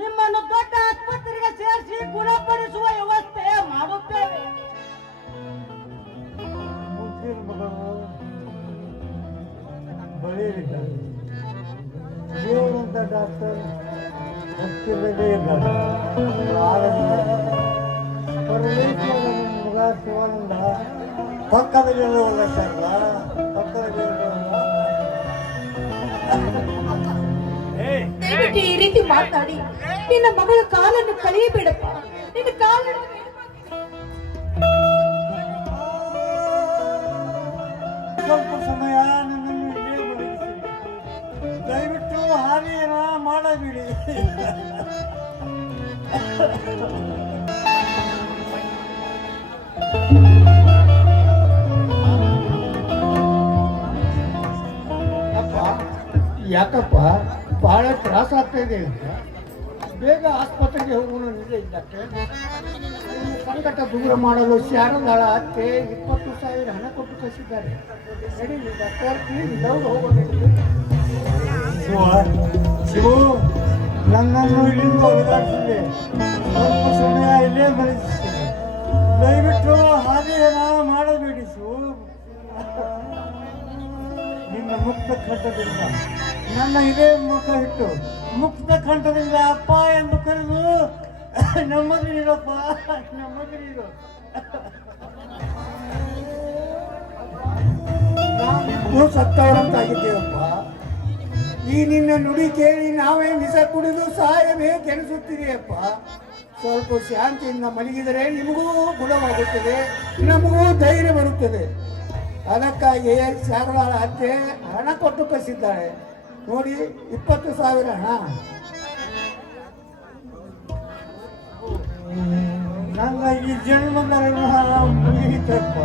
ನಿಮ್ಮನ್ನು ದೊಡ್ಡ ಆಸ್ಪತ್ರೆಗೆ ಸೇರಿಸಿ ಗುಣಪಡಿಸುವ ವ್ಯವಸ್ಥೆ ಮಾಡುತ್ತೇವೆ. ದೇವರಂತ ಡಾಕ್ಟರ್ ಹತ್ತಿರದೇ ಇದ್ದಾರೆ. ಮಗ ಶಿವಾನಂದ ಪಕ್ಕದಲ್ಲಿರುವಲ್ಲ ಸರ್, ಪಕ್ಕದಲ್ಲಿರುವಲ್ಲ. ದಯವಿಟ್ಟು ಈ ರೀತಿ ಮಾತಾಡಿ ನಿನ್ನ ಮಗಳ ಕಾಲನ್ನು ಕಳೆಯಬೇಡಪ್ಪ. ನಿನ್ನ ಕಾಲನ್ನು ಸ್ವಲ್ಪ ಸಮಯ ನನ್ನನ್ನು ಇಲ್ಲೇ ಮಲಗಿಸಿ. ದಯವಿಟ್ಟು ಹಾನಿಯನ್ನ ಮಾಡಬೇಡಿ. ಯಾಕಪ್ಪ ಬಹಳ ತ್ರಾಸ ಆಗ್ತಾ ಇದೆ ಅಂತ ಬೇಗ ಆಸ್ಪತ್ರೆಗೆ ಹೋಗೋಣ. ನಿಜ ಇದ್ದಕ್ಕೆ ಸಂಕಟ ದೂರ ಮಾಡಲು ಶಾರದಾಳ ಅತ್ತೆ 20,000 ಹಣ ಕೊಟ್ಟು ಕಳಿಸಿದ್ದಾರೆ. ನಡೀಲಿ ಡಾಕ್ಟರ್, ಪ್ಲೀಸ್ ದೌಡ್ ಹೋಗೋಣ. ಶಿವು, ನನ್ನನ್ನು ಇಲ್ಲಿಂದ ಹೊರಗಾಡಿಸಿದೆ. ಸ್ವಲ್ಪ ಸಮಯ ಇಲ್ಲೇ ಮಲಗಿಸಿದೆ. ದಯವಿಟ್ಟು ಹಾಗೆಯನ್ನ ಮಾಡಬೇಡಿ ಶಿವು. ನಿನ್ನ ಮುಕ್ತ ಕಂಠದಿಂದ ನನ್ನ ಇದೇ ಮುಖ ಇಟ್ಟು ಮುಕ್ತ ಕಂಠದಿಂದ ಅಪ್ಪ ಎಂದು ಕರೆದು ನೆಮ್ಮದಿ ನೀಡಪ್ಪ, ನೆಮ್ಮದಿ ನೀಡು. ನಾವು ಸತ್ತವರಂತಾಗಿದ್ದೇವಪ್ಪ. ಈ ನಿನ್ನ ನುಡಿ ಕೇಳಿ ನಾವೇ ವಿಷ ಕುಡಿದು ಸಾಯಬೇಕೆನಿಸುತ್ತಿದೆಯಪ್ಪ. ಸ್ವಲ್ಪ ಶಾಂತಿಯಿಂದ ಮಲಗಿದರೆ ನಿಮಗೂ ಗುಣವಾಗುತ್ತದೆ, ನಮಗೂ ಧೈರ್ಯ ಬರುತ್ತದೆ. ಅದಕ್ಕಾಗಿ ಶಾರದಾಳ ಅತ್ತೆ ಹಣ ಕೊಟ್ಟು ಕಳಿಸಿದ್ದಾಳೆ ನೋಡಿ, 20,000 ಹಣ. ನನ್ನ ಈ ಜನ್ಮದ ಮುಗಿಯಿತಪ್ಪ.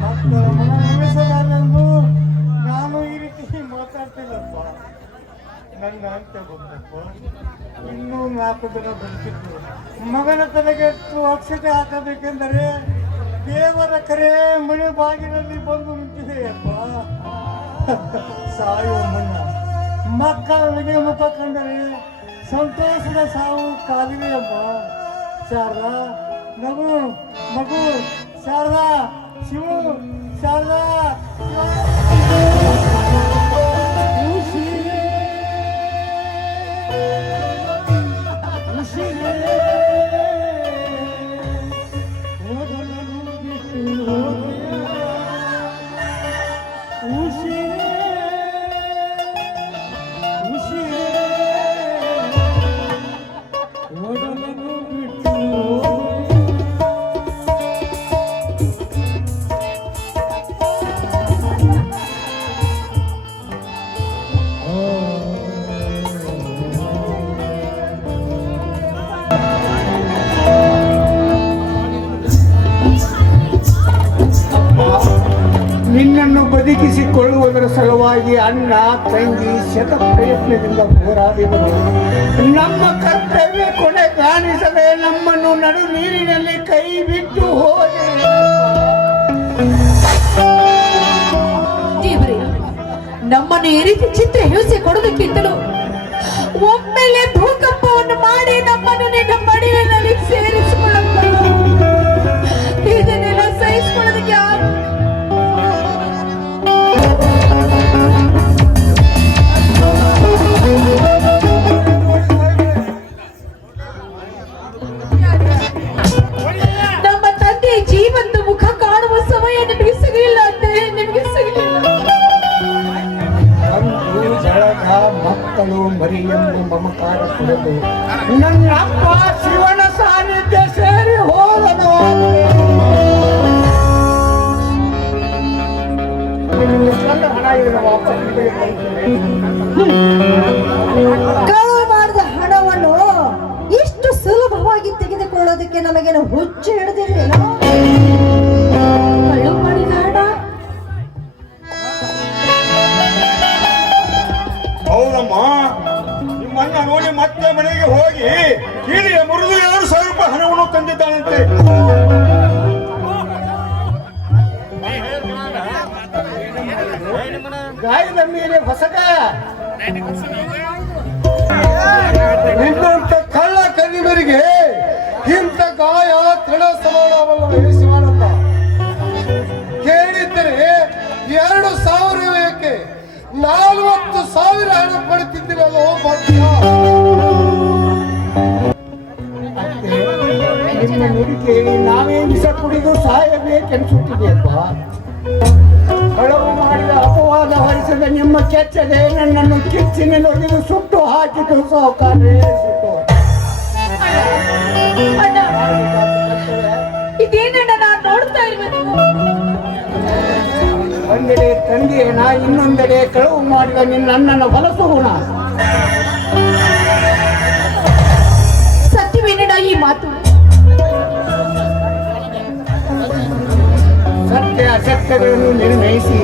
ಮಕ್ಕಳ ಮನ ನಿಮಿಷದಂದು ನಾನು ಈ ರೀತಿ ಮಾತಾಡ್ತಿಲ್ಲಪ್ಪ. ನನ್ನ ಅಂತ ಬಂದಪ್ಪ. ಇನ್ನೂ 4 ದಿನ ಬದುಕಿತ್ತು. ಮಗನ ತಲೆಗೆ ಅಕ್ಷತೆ ಹಾಕಬೇಕೆಂದರೆ ದೇವರ ಕರೆ ಮನೆ ಬಾಗಿಲಲ್ಲಿ ಬಂದು ನಿಂತಿದೆಯಪ್ಪ. ಸಾಯುವ ಮುನ್ನ ಮಕ್ಕಳಿಗೆ ಮುಖ ಕಂಡರೆ ಸಂತೋಷದ ಸಾವು ಕಾಲಿದೆಯಮ್ಮ. ಶಾರದಾ, ನಗು ಮಗು, ಶಾರದಾ, ಶಿವು, ಶಾರದಾ, ನಿನ್ನನ್ನು ಬದುಕಿಸಿಕೊಳ್ಳುವುದರ ಸಲುವಾಗಿ ಅಣ್ಣ ತಂಗಿ ಶತ ಪ್ರಯತ್ನದಿಂದ ಹೋರಾಡಿದರು. ನಮ್ಮ ಕರ್ತವ್ಯ ಕೊನೆ ಕಾಣಿಸದೆ ನಮ್ಮನ್ನು ನಡು ನೀರಿನಲ್ಲಿ ಕೈ ಬಿಟ್ಟು ಹೋದೆ. ದೇವರೇ, ನಮ್ಮನ್ನು ಈ ರೀತಿ ಚಿತ್ರ ಹಿಂಸೆ ಕೊಡೋದಕ್ಕಿಂತಲೂ ಒಮ್ಮೆಲೆ ಭೂಕಂಪವನ್ನು ಮಾಡಿ ನಮ್ಮನ್ನು ನಿನ್ನ ಮಡಿಲಿನಲ್ಲಿ ಸೇರಿಸಿಕೊಳ್ಳಪ್ಪ. ಇದನ್ನೆಲ್ಲ ಸಹಿಸಿಕೊಳ್ಳೋದಕ್ಕೆ ಮಕ್ಕಳು ಮರಿ ಎಂಬ ಮಮಕಾರ ಕುಡಿದು ನನ್ನ ಅಪ್ಪ ಶಿವನ ಸಾನ್ನಿಧ್ಯ ಸೇರಿ ಹೋದನು. ಎಷ್ಟೊಂದು ಹಣ ಇದೆ ವಾಪಸ್ ನಿಮಗೆ ಕೊಡ್ತೀನಿ. ಕಳು ಮಾಡಿದ ಹಣವನ್ನು ಇಷ್ಟು ಸುಲಭವಾಗಿ ತೆಗೆದುಕೊಳ್ಳೋದಕ್ಕೆ ನಮಗೇನು ಹುಚ್ಚು ಹಿಡಿದಿರ್ಲಿಲ್ಲ. ಕಳ್ಳು ಮಾಡಿದ ಹಣ ಹೌದಮ್ಮ, ನಿಮ್ಮನ್ನ ನೋಡಿ ಮತ್ತೆ ಮನೆಗೆ ಹೋಗಿ ಕೀಳಿಯ ಮುರಿದು 2,000 ರೂಪಾಯಿ ಹಣವನ್ನು ತಂದಿದ್ದಾನಂತೆ. ಗಾಯದ ಮೇಲೆ ಹೊಸಗ ನಿನ್ನಂತ ಕಳ್ಳ ಕದಿಮರಿಗೆ ಇಂಥ ಗಾಯ ತೃಣ ಸಮಾನವಲ್ಲ ಶಿವಾನಂದ. ಕೇಳಿದ್ದರೆ 2,000 ಏಕೆ 40,000 ಹಣ ಪಡ್ತಿದ್ದಿರಲ್ಲೋ ಭಕ್ತ. ನಿಮ್ಮ ನುಡಿ ಕೇಳಿ ನಾವೇ ವಿಷ ಕುಡಿದು ಸಾಯಬೇಕೆನ್ಸುತ್ತಿದೆಯಪ್ಪ. ಕಳವು ಮಾಡಿದ ಅಪವಾದ ಹೊರಿಸದ ನಿಮ್ಮ ಕೆಚ್ಚದೆ ನನ್ನನ್ನು ಕಿಚ್ಚಿನೊಳಗೆ ಸುಟ್ಟು ಹಾಕಿತು ಸಾಹುಕಾರರೇ, ಸುಟ್ಟು. ಅಣ್ಣ, ಇದೇನಣ್ಣ ನಾನು ನೋಡ್ತಾ ಇರುವುದು? ಒಂದೆಡೆ ತಂದೆಯನ, ಇನ್ನೊಂದೆಡೆ ಕಳವು ಮಾಡಿದ ನಿನ್ನ ಅಣ್ಣನ ಹೊಲಸು ಗುಣ. ಸತ್ಯವೇನಣ್ಣ ಈ ಮಾತು? ಸತ್ಯ ಅಸತ್ಯಗಳನ್ನು ನಿರ್ಣಯಿಸಿ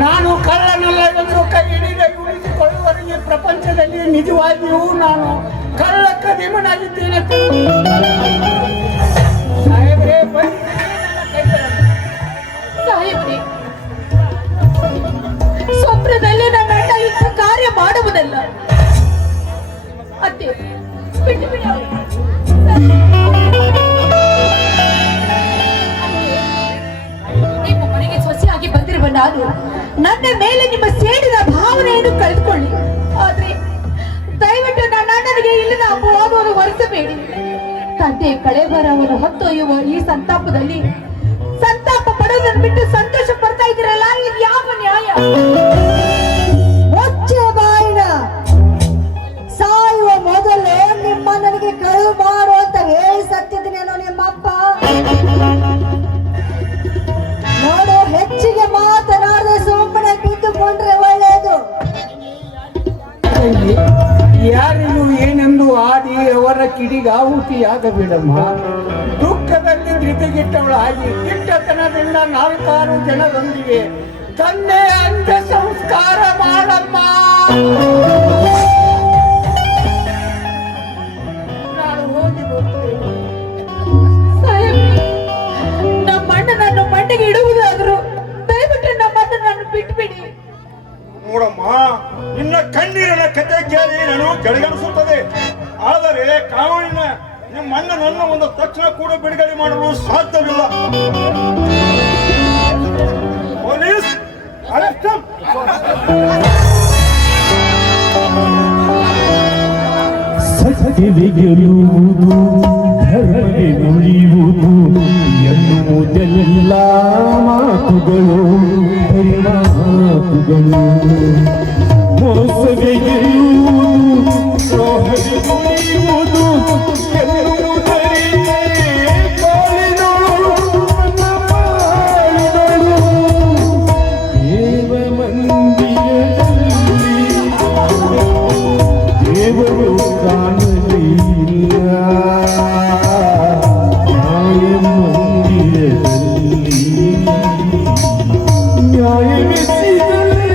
ನಾನು ಕಳ್ಳನಲ್ಲವೆಂದು ಕೈ ಹಿಡಿದು ಉಳಿಸಿಕೊಳ್ಳುವವರೆಗೆ ಪ್ರಪಂಚದಲ್ಲಿ ನಿಜವಾಗಿಯೂ ನಾನು ಕಳ್ಳ ಕದಿಮನಾಗಿದ್ದೇನೆ. ಸಾಹೇಬ್ರೇ, ಸಾಹೇಬ್ರೆ, ಸ್ವಪ್ನದಲ್ಲಿ ನನ್ನ ಅಣ್ಣ ಇಂಥ ಕಾರ್ಯ ಮಾಡುವುದಲ್ಲ. ಅತ್ತೆ, ಬಿಟ್ಟು ಬಿಡಿ ಅವ್ರನ್ನ. ನಿಮ್ಮ ಮನೆಗೆ ಸೊಸೆಯಾಗಿ ಬಂದಿರುವ ನಾನು ನನ್ನ ಮೇಲೆ ನಿಮ್ಮ ಸೇಡಿದ ಭಾವನೆಯನ್ನು ಕಳೆದುಕೊಳ್ಳಿ. ಆದ್ರೆ ದಯವಿಟ್ಟು ನನ್ನ ಅಣ್ಣನಿಗೆ ಇಲ್ಲದ ಅಪವಾದವನ್ನು ಹೊರಿಸಬೇಡಿ. ತಂದೆ ಕಳೆಬರವನ್ನು ಹೊತ್ತೊಯ್ಯುವ ಈ ಸಂತಾಪದಲ್ಲಿ ಸಂತಾಪ ಪಡೋದನ್ನು ಬಿಟ್ಟು ಸಂತೋಷ ಪಡ್ತಾ ಇದ್ದೀರಲ್ಲ, ಇದು ಯಾವ ನ್ಯಾಯ? ಮುಚ್ಚೆ ಬಾಯಿನ. ಸಾಯುವ ಮೊದಲೇ ನಿಮ್ಮ ನನಗೆ ಕಳು ಮಾಡು ಅಂತ ಹೇಳಿ ಸತ್ತಿದ್ದೀನೇನೋ ನಿಮ್ಮಪ್ಪ. ನೋಡು, ಹೆಚ್ಚಿಗೆ ಮಾತನಾಡದೆ ಸುಮ್ಮನೆ ಬಿದ್ದುಕೊಂಡ್ರೆ ಒಳ್ಳೆಯದು. ಯಾರಿಗೂ ಏನೆಂದು ಆಡಿ ಅವರ ಕಿಡಿಗಾಹುತಿಯಾಗಬೇಡಮ್ಮ. ದುಃಖದಲ್ಲಿ ಧೃತಿಗೆಟ್ಟವಳಾಗಿ ದಿಟ್ಟತನದಿಂದ 4-6 ಜನರೊಂದಿಗೆ ತಂದೆ ಅಂತ್ಯ ಸಂಸ್ಕಾರ ಮಾಡಮ್ಮ. ನಾನು ಹೋಗಿ ಬರ್ತೇನೆ. ಸಾಹೇಬ್ರೆ, ನಮ್ಮ ಅಣ್ಣನನ್ನು ಮಂಡಿಗೆ ಇಡುವುದಾದ್ರು ದಯವಿಟ್ಟು ನಮ್ಮ ಅಣ್ಣನನ್ನು ಬಿಟ್ಬಿಡಿ. ನೋಡಮ್ಮ, ನಿನ್ನ ಕಣ್ಣೀರಿನ ಕತೆ ಕೇಳಿ ನಾನು ಕೆಳಗಣಿಸುತ್ತದೆ. ಆದರೆ ಕಾನೂನಿನ ನಿಮ್ಮ ಅಣ್ಣನನ್ನು ಒಂದು ತಕ್ಷಣ ಕೂಡ ಬಿಡುಗಡೆ ಮಾಡಲು ಸಾಧ್ಯವಿಲ್ಲ. Police arrest. ಸತ್ಯವೇ ಗೆಲ್ಲುವುದು, ಧರ್ಮವೇ ಉಳಿಯುವುದು ಎನ್ನುವುದೆಲ್ಲ ಮಾತುಗಳು, ಬರೀ ಮಾತುಗಳು. ಮೋಸವೇ ಗೆಲ್ಲುವುದು, ದ್ರೋಹವೇ ಉಳಿಯುವುದು ಎನ್ನುವುದರಿದೆ ಬಾಳಿನೋಳು, ನನ್ನ ಬಾಳಿನೋಳು. ದೇವ ಮಂದಿರದಲ್ಲಿ ದೇವರು ಕಾಣಲಿಲ್ಲ, ನ್ಯಾಯ ಮಂದಿರದಲ್ಲಿ ನ್ಯಾಯವೆಸಿದರೆ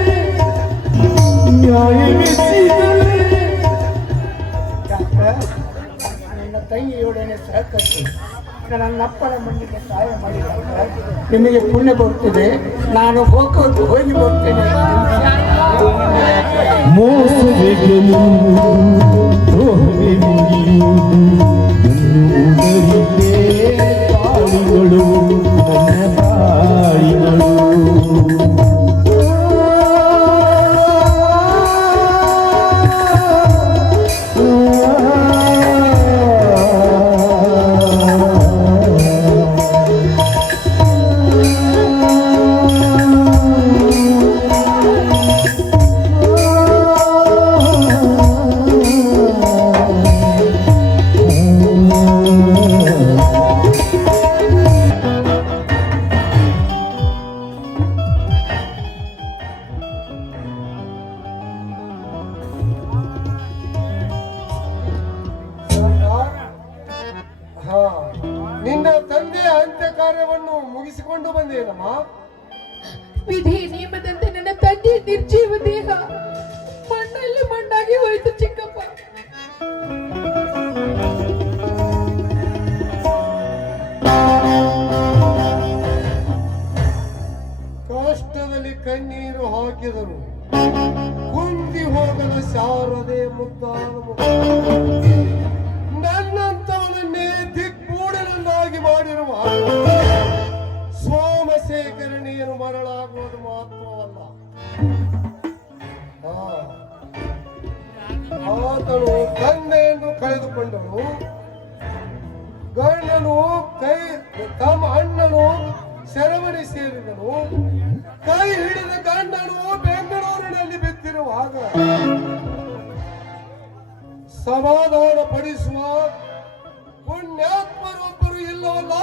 ನ್ಯಾಯವೆಸಿದರೆ. ನನ್ನ ತಂಗಿಯೊಡನೆ ಸಹಕರಿಸಿ ನನ್ನಪ್ಪನ ಮಣ್ಣಿಗೆ ಸಹಾಯ ಮಾಡಿದಾಗ ನಿಮಗೆ ಪುಣ್ಯ ಬರುತ್ತದೆ. ನಾನು ಹೋಗಿ ಬರ್ತೇನೆ. ಮೋಸವೇ ಗೆಲ್ಲುವುದು, ದ್ರೋಹವೇ ಮುಗಿಯುವುದು ಎನ್ನುವುದರಿದೆ ಬಾಳಿಗಳು, ನನ್ನ ಬಾಳಿಗಳು. ಕರೆದುಕೊಂಡು ಬಂದೇನಮ್ಮ? ವಿಧಿ ನಿಯಮದಂತೆ ನನ್ನ ತಂದೆ ನಿರ್ಜೀವ ದೇಹ ಮಣ್ಣಲ್ಲಿ ಮಣ್ಣಾಗಿ ಹೋಯಿತು ಚಿಕ್ಕಪ್ಪ. ಕಷ್ಟದಲ್ಲಿ ಕಣ್ಣೀರು ಹಾಕಿದರು, ಕುಂದಿ ಹೋಗದ ಶಾರದೆ ಮುದ್ದಾದ ಮುಖ. ನನ್ನಂತವನನ್ನೇ ದಿಕ್ಮೂಢನನ್ನಾಗಿ ಮಾಡಿರುವ ಸೋಮಶೇಖರಣಿಯನ್ನು ಮರಳಾಗುವುದು ಮಾತ್ರವಲ್ಲ, ಆತನು ತಂದೆಯನ್ನು ಕಳೆದುಕೊಂಡನು. ಗಂಡನು ತಮ್ಮ ಅಣ್ಣನು ಸೆರೆಮನೆ ಸೇರಿದನು. ಕೈ ಹಿಡಿದ ಗಂಡನು ಬೆಂಗಳೂರಿನಲ್ಲಿ ಬಿದ್ದಿರುವಾಗ ಸಮಾಧಾನ ಪಡಿಸುವ ಪುಣ್ಯಾತ್ಮರೊಬ್ಬರು ಇಲ್ಲವಲ್ಲ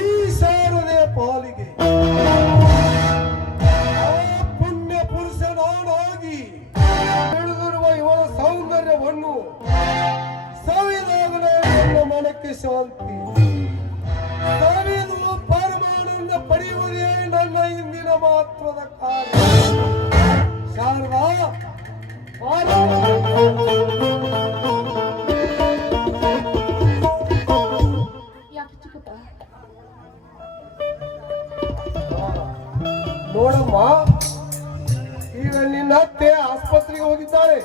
ಈ ಶಾರದೆಯ ಪಾಲಿಗೆ. ಆ ಪುಣ್ಯ ಪುರುಷನಾಗಿ ತಿಳಿದಿರುವ ಇವರ ಸೌಂದರ್ಯವನ್ನು ಸವಿದಾಗಲೇ ನನ್ನ ಮನಕ್ಕೆ ಶಾಂತಿ, ಸವಿದು ಪರಮಾನಂದ ಪಡೆಯುವುದೇ ನನ್ನ ಇಂದಿನ ಮಹತ್ವದ ಕಾರ್ಯ. ಶಾರದಾ, ಯಾಕೆ ಚಿಕ್ಕಪ್ಪ? ನೋಡಮ್ಮ, ಈಗ ನಿನ್ನ ಅತ್ತೆ ಆಸ್ಪತ್ರೆಗೆ ಹೋಗಿದ್ದಾಳೆ.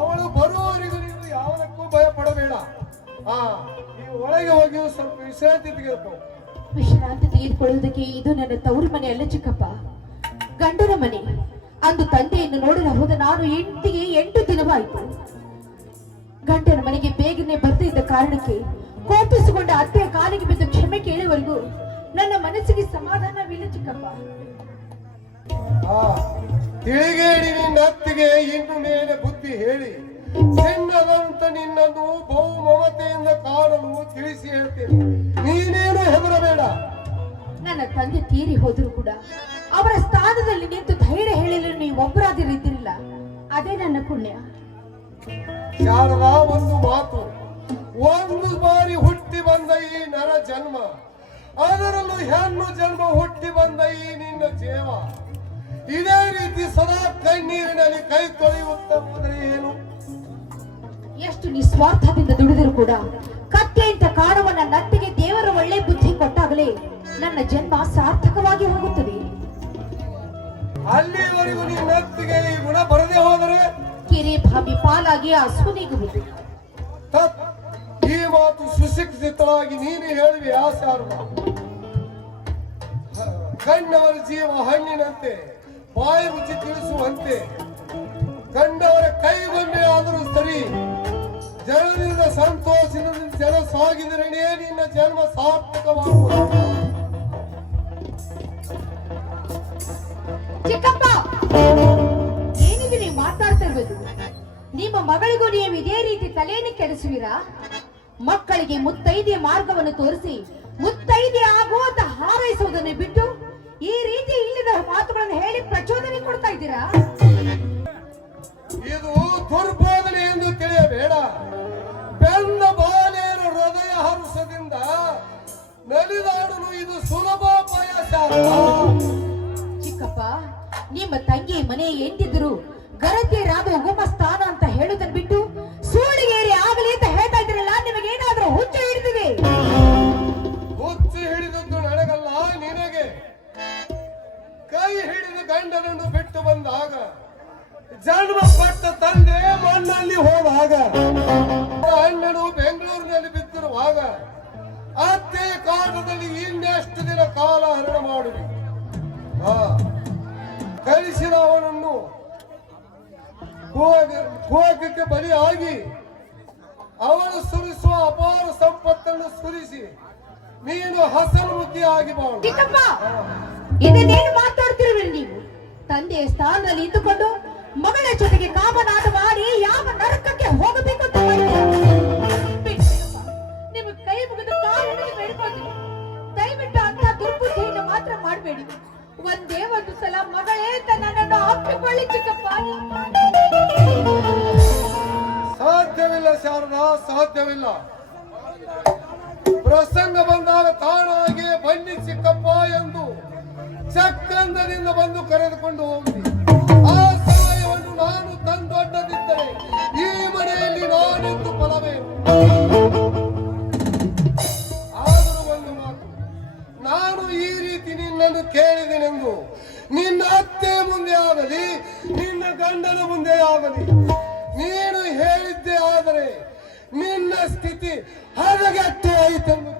ಅವಳು ಬರುವವರೆಗೂ ನೀನು ಯಾವುದಕ್ಕೂ ಭಯ ಪಡಬೇಡ. ಈ ಒಳಗೆ ಹೋಗಿ ಸ್ವಲ್ಪ ವಿಶ್ರಾಂತಿ ತೆಗೆದುಕೋ. ವಿಶ್ರಾಂತಿ ತೆಗೆದುಕೊಳ್ಳುವುದಕ್ಕೆ ಇದು ನನ್ನ ತವರು ಮನೆ ಅಲ್ಲ ಚಿಕ್ಕಪ್ಪ, ಗಂಡನ ಮನೆ. ಅಂದು ತಂದೆಯನ್ನು ನೋಡಲು ಹೋದ ನಾನು 8 ದಿನವಾಯಿತು. ಗಂಡನ ಮನೆಗೆ ಬೇಗನೆ ಬರ್ತಾ ಇದ್ದ ಕಾರಣಕ್ಕೆ ಕೋಪಿಸಿಕೊಂಡ ಅತ್ತೆಯ ಕಾಲಿಗೆ ಬಿದ್ದು ಕ್ಷಮೆ ಕೇಳುವವರೆಗೂ ನನ್ನ ಮನಸ್ಸಿಗೆ ಸಮಾಧಾನವಿಲ್ಲ ಚಿಕ್ಕಪ್ಪ. ತಿಳಿಗೇಡಿ ನಿನ್ನ ಅತ್ತಿಗೆ ಇನ್ನು ಮೇಲೆ ಬುದ್ಧಿ ಹೇಳಿ ಚಿನ್ನದಂತ ನಿನ್ನನ್ನು ಬಹು ಮಮತೆಯಿಂದ ಕಾಣಲು ತಿಳಿಸಿ ಹೇಳ್ತೇನೆ. ನೀನೇನು ಹೆದರಬೇಡ. ನನ್ನ ತಂದೆ ತೀರಿ ಹೋದರೂ ಕೂಡ ಅವರ ಸ್ಥಾನದಲ್ಲಿ ನಿಂತು ಧೈರ್ಯ ಹೇಳಲು ನೀವು ಒಬ್ಬರಾದಿರಿದ್ದಿರಲಿಲ್ಲ, ಅದೇ ನನ್ನ ಪುಣ್ಯ. ಶಾರದಾ, ಒಂದು ಮಾತು, ಒಂದು ಬಾರಿ ಹುಟ್ಟಿ ಬಂದ ಈ ನರ ಜನ್ಮ, ಅದರಲ್ಲೂ ಹೆಣ್ಣು ಜನ್ಮ ಹುಟ್ಟಿ ಬಂದ ಈ ನಿನ್ನ ಜೀವ ಇದೇ ರೀತಿ ಸದಾ ಕಣ್ಣೀರಿನಲ್ಲಿ ಕೈ ತೊಳೆಯುತ್ತಾ ಹೋದರೆ ಏನು? ಎಷ್ಟು ನಿಸ್ವಾರ್ಥದಿಂದ ದುಡಿದರೂ ಕೂಡ ಕತ್ತೆ ಅಂತ ಕಾಣುವ ನನ್ನ ಅತ್ತೆಗೆ ದೇವರ ಒಳ್ಳೆ ಬುದ್ಧಿ ಕೊಟ್ಟಾಗಲೇ ನನ್ನ ಜನ್ಮ ಸಾರ್ಥಕವಾಗಿ ಹೋಗುತ್ತದೆ. ಅಲ್ಲಿವರೆಗೂ ನಿನ್ನ ಅತ್ತಿಗೆ ಈ ಗುಣ ಬರದೆ ಹೋದರೆ ಕೆರೆ ಭಾವಿ ಪಾಲಾಗಿ ಅಸುನೀಗುವುದು. ಈ ಮಾತು ಸುಶಿಕ್ಷಿತವಾಗಿ ನೀನು ಹೇಳಿವೆ. ಆ ಶಾರದಾ, ಕಂಡವರ ಜೀವ ಹಣ್ಣಿನಂತೆ, ಬಾಯಿ ರುಚಿ ತಿಳಿಸುವಂತೆ, ಕಂಡವರ ಕೈ ಬಂಡೆ ಆದರೂ ಸರಿ, ಜನರಿಂದ ಸಂತೋಷದಿಂದ ಜನ ಸಾಗಿದರೆ ನಿನ್ನ ಜನ್ಮ ಸಾರ್ಥಕವಾಗುವುದು. ಚಿಕ್ಕಪ್ಪ, ಏನಿದೆ ನೀವು ಮಾತಾಡ್ತಾ ಇರ್ಬೋದು? ನಿಮ್ಮ ಮಗಳಿಗೂ ನೀವು ಇದೇ ರೀತಿ ತಲೆಯನ್ನು ಕೆಡಿಸುವಿರಾ? ಮಕ್ಕಳಿಗೆ ಮುತ್ತೈದೆಯ ಮಾರ್ಗವನ್ನು ತೋರಿಸಿ ಮುತ್ತೈದೆ ಆಗುವಂತ ಹಾರೈಸುವುದನ್ನು ಬಿಟ್ಟು ಈ ರೀತಿ ಇಲ್ಲದ ಮಾತುಗಳನ್ನು ಹೇಳಿ ಪ್ರಚೋದನೆ ಕೊಡ್ತಾ ಇದ್ದೀರಾ? ಇದು ದುರ್ಬೋಧನೆ ಎಂದು ತಿಳಿಯಬೇಡ. ಬೆಂದ ಬಾಲೇರ ಹೃದಯ ಹರ್ಷದಿಂದ ನಲಿದಾಡಲು ಇದು ಸುಲಭೋಪಾಯ. ಚಿಕ್ಕಪ್ಪ, ನಿಮ್ಮ ತಂಗಿ ಮನೆ ಎಂದಿದ್ರು ಗರತಿಯರಾದ ಉಗಮಸ್ಥಾನ ಅಂತ ಹೇಳುವುದನ್ನು ಬಿಟ್ಟು ಸೂಳಿಗೇರಿ ಆಗಲಿ ಅಂತ ಹೇಳ್ತಾ ಇದ್ರಲ್ಲ, ನಿಮಗೇನಾದ್ರೂ ಹುಚ್ಚು ಹಿಡಿದಿದೆ? ಹುಚ್ಚು ಹಿಡಿದದ್ದು ನನಗಲ್ಲ, ನಿನಗೆ. ಕೈ ಹಿಡಿದ ಗಂಡನನ್ನು ಬಿಟ್ಟು ಬಂದಾಗ, ಜನ್ಮ ಪಟ್ಟ ತಂದೆ ಮಣ್ಣಲ್ಲಿ ಹೋದಾಗ, ಅಣ್ಣನು ಬೆಂಗಳೂರಿನಲ್ಲಿ ಬಿದ್ದಿರುವಾಗ, ಅತ್ತೆಯ ಕಾಟದಲ್ಲಿ ಇನ್ನೆಷ್ಟು ದಿನ ಕಾಲ ಹರಣ ಮಾಡುವಿ? ಕಳಿಸಿದ ಅವನನ್ನು ಭೋಗಕ್ಕೆ ಬಲಿಯಾಗಿ ಅವನು ಸುರಿಸುವ ಅಪಾರ ಸಂಪತ್ತನ್ನು ಸುರಿಸಿ ನೀನು ಹಸನ್ಮುಖಿಯಾಗಿ ಬಾಳು. ಚಿಕ್ಕಪ್ಪ, ಇದನ್ನೇನು ಮಾತಾಡ್ತಿರುವಿರಿ ನೀವು? ತಂದೆಯ ಸ್ಥಾನದಲ್ಲಿ ಇದ್ದುಕೊಂಡು ಮಗಳ ಜೊತೆಗೆ ಕಾಮನಾಟ ಮಾಡಿ ಯಾವ ನರಕಕ್ಕೆ ಹೋಗಬೇಕು ಅಂತ ನಿಮಗೆ ಕೈ ಮುಗಿದು ಕಾಲು ಬೇಡ್ಕೊಳ್ತೀನಿ. ದಯವಿಟ್ಟು ಅಂತ ದುರ್ಬುದ್ಧಿಯನ್ನು ಮಾತ್ರ ಮಾಡಬೇಡಿ. ಒಂದೇ ಒಂದು ಸಲ ಮಗಳೇ ಅಂತ ನನ್ನನ್ನು ಅಪ್ಪಿಕೊಳ್ಳಿ ಚಿಕ್ಕಪ್ಪ. ಸಾಧ್ಯವಿಲ್ಲ ಶಾರದಾ, ಸಾಧ್ಯವಿಲ್ಲ. ಪ್ರಸಂಗ ಬಂದಾಗ ತಾನಾಗೆ ಬನ್ನಿ ಚಿಕ್ಕಪ್ಪ ಎಂದು ಚಕ್ಕಂದದಿಂದ ಬಂದು ಕರೆದುಕೊಂಡು ಹೋಗಿ ಆ ಸಹಾಯವನ್ನು ನಾನು ತಂದೊಡ್ಡದಿದ್ದರೆ ಈ ಮನೆಯಲ್ಲಿ ನಾನೆಂದು ಫಲವೇನು? ಆದರೂ ಒಂದು ಮಾತು, ನಾನು ಈ ರೀತಿ ನಿನ್ನನ್ನು ಕೇಳಿದೆನೆಂದು ನಿನ್ನ ಅತ್ತೆ ಮುಂದೆ ಆಗಲಿ ನಿನ್ನ ಗಂಡನ ಮುಂದೆ ಆಗಲಿ ನೀನು ಹೇಳಿದ್ದೆ ಆದರೆ ನಿನ್ನ ಸ್ಥಿತಿ ಹದಗೆಟ್ಟೆ ಆಯಿತೆಂದು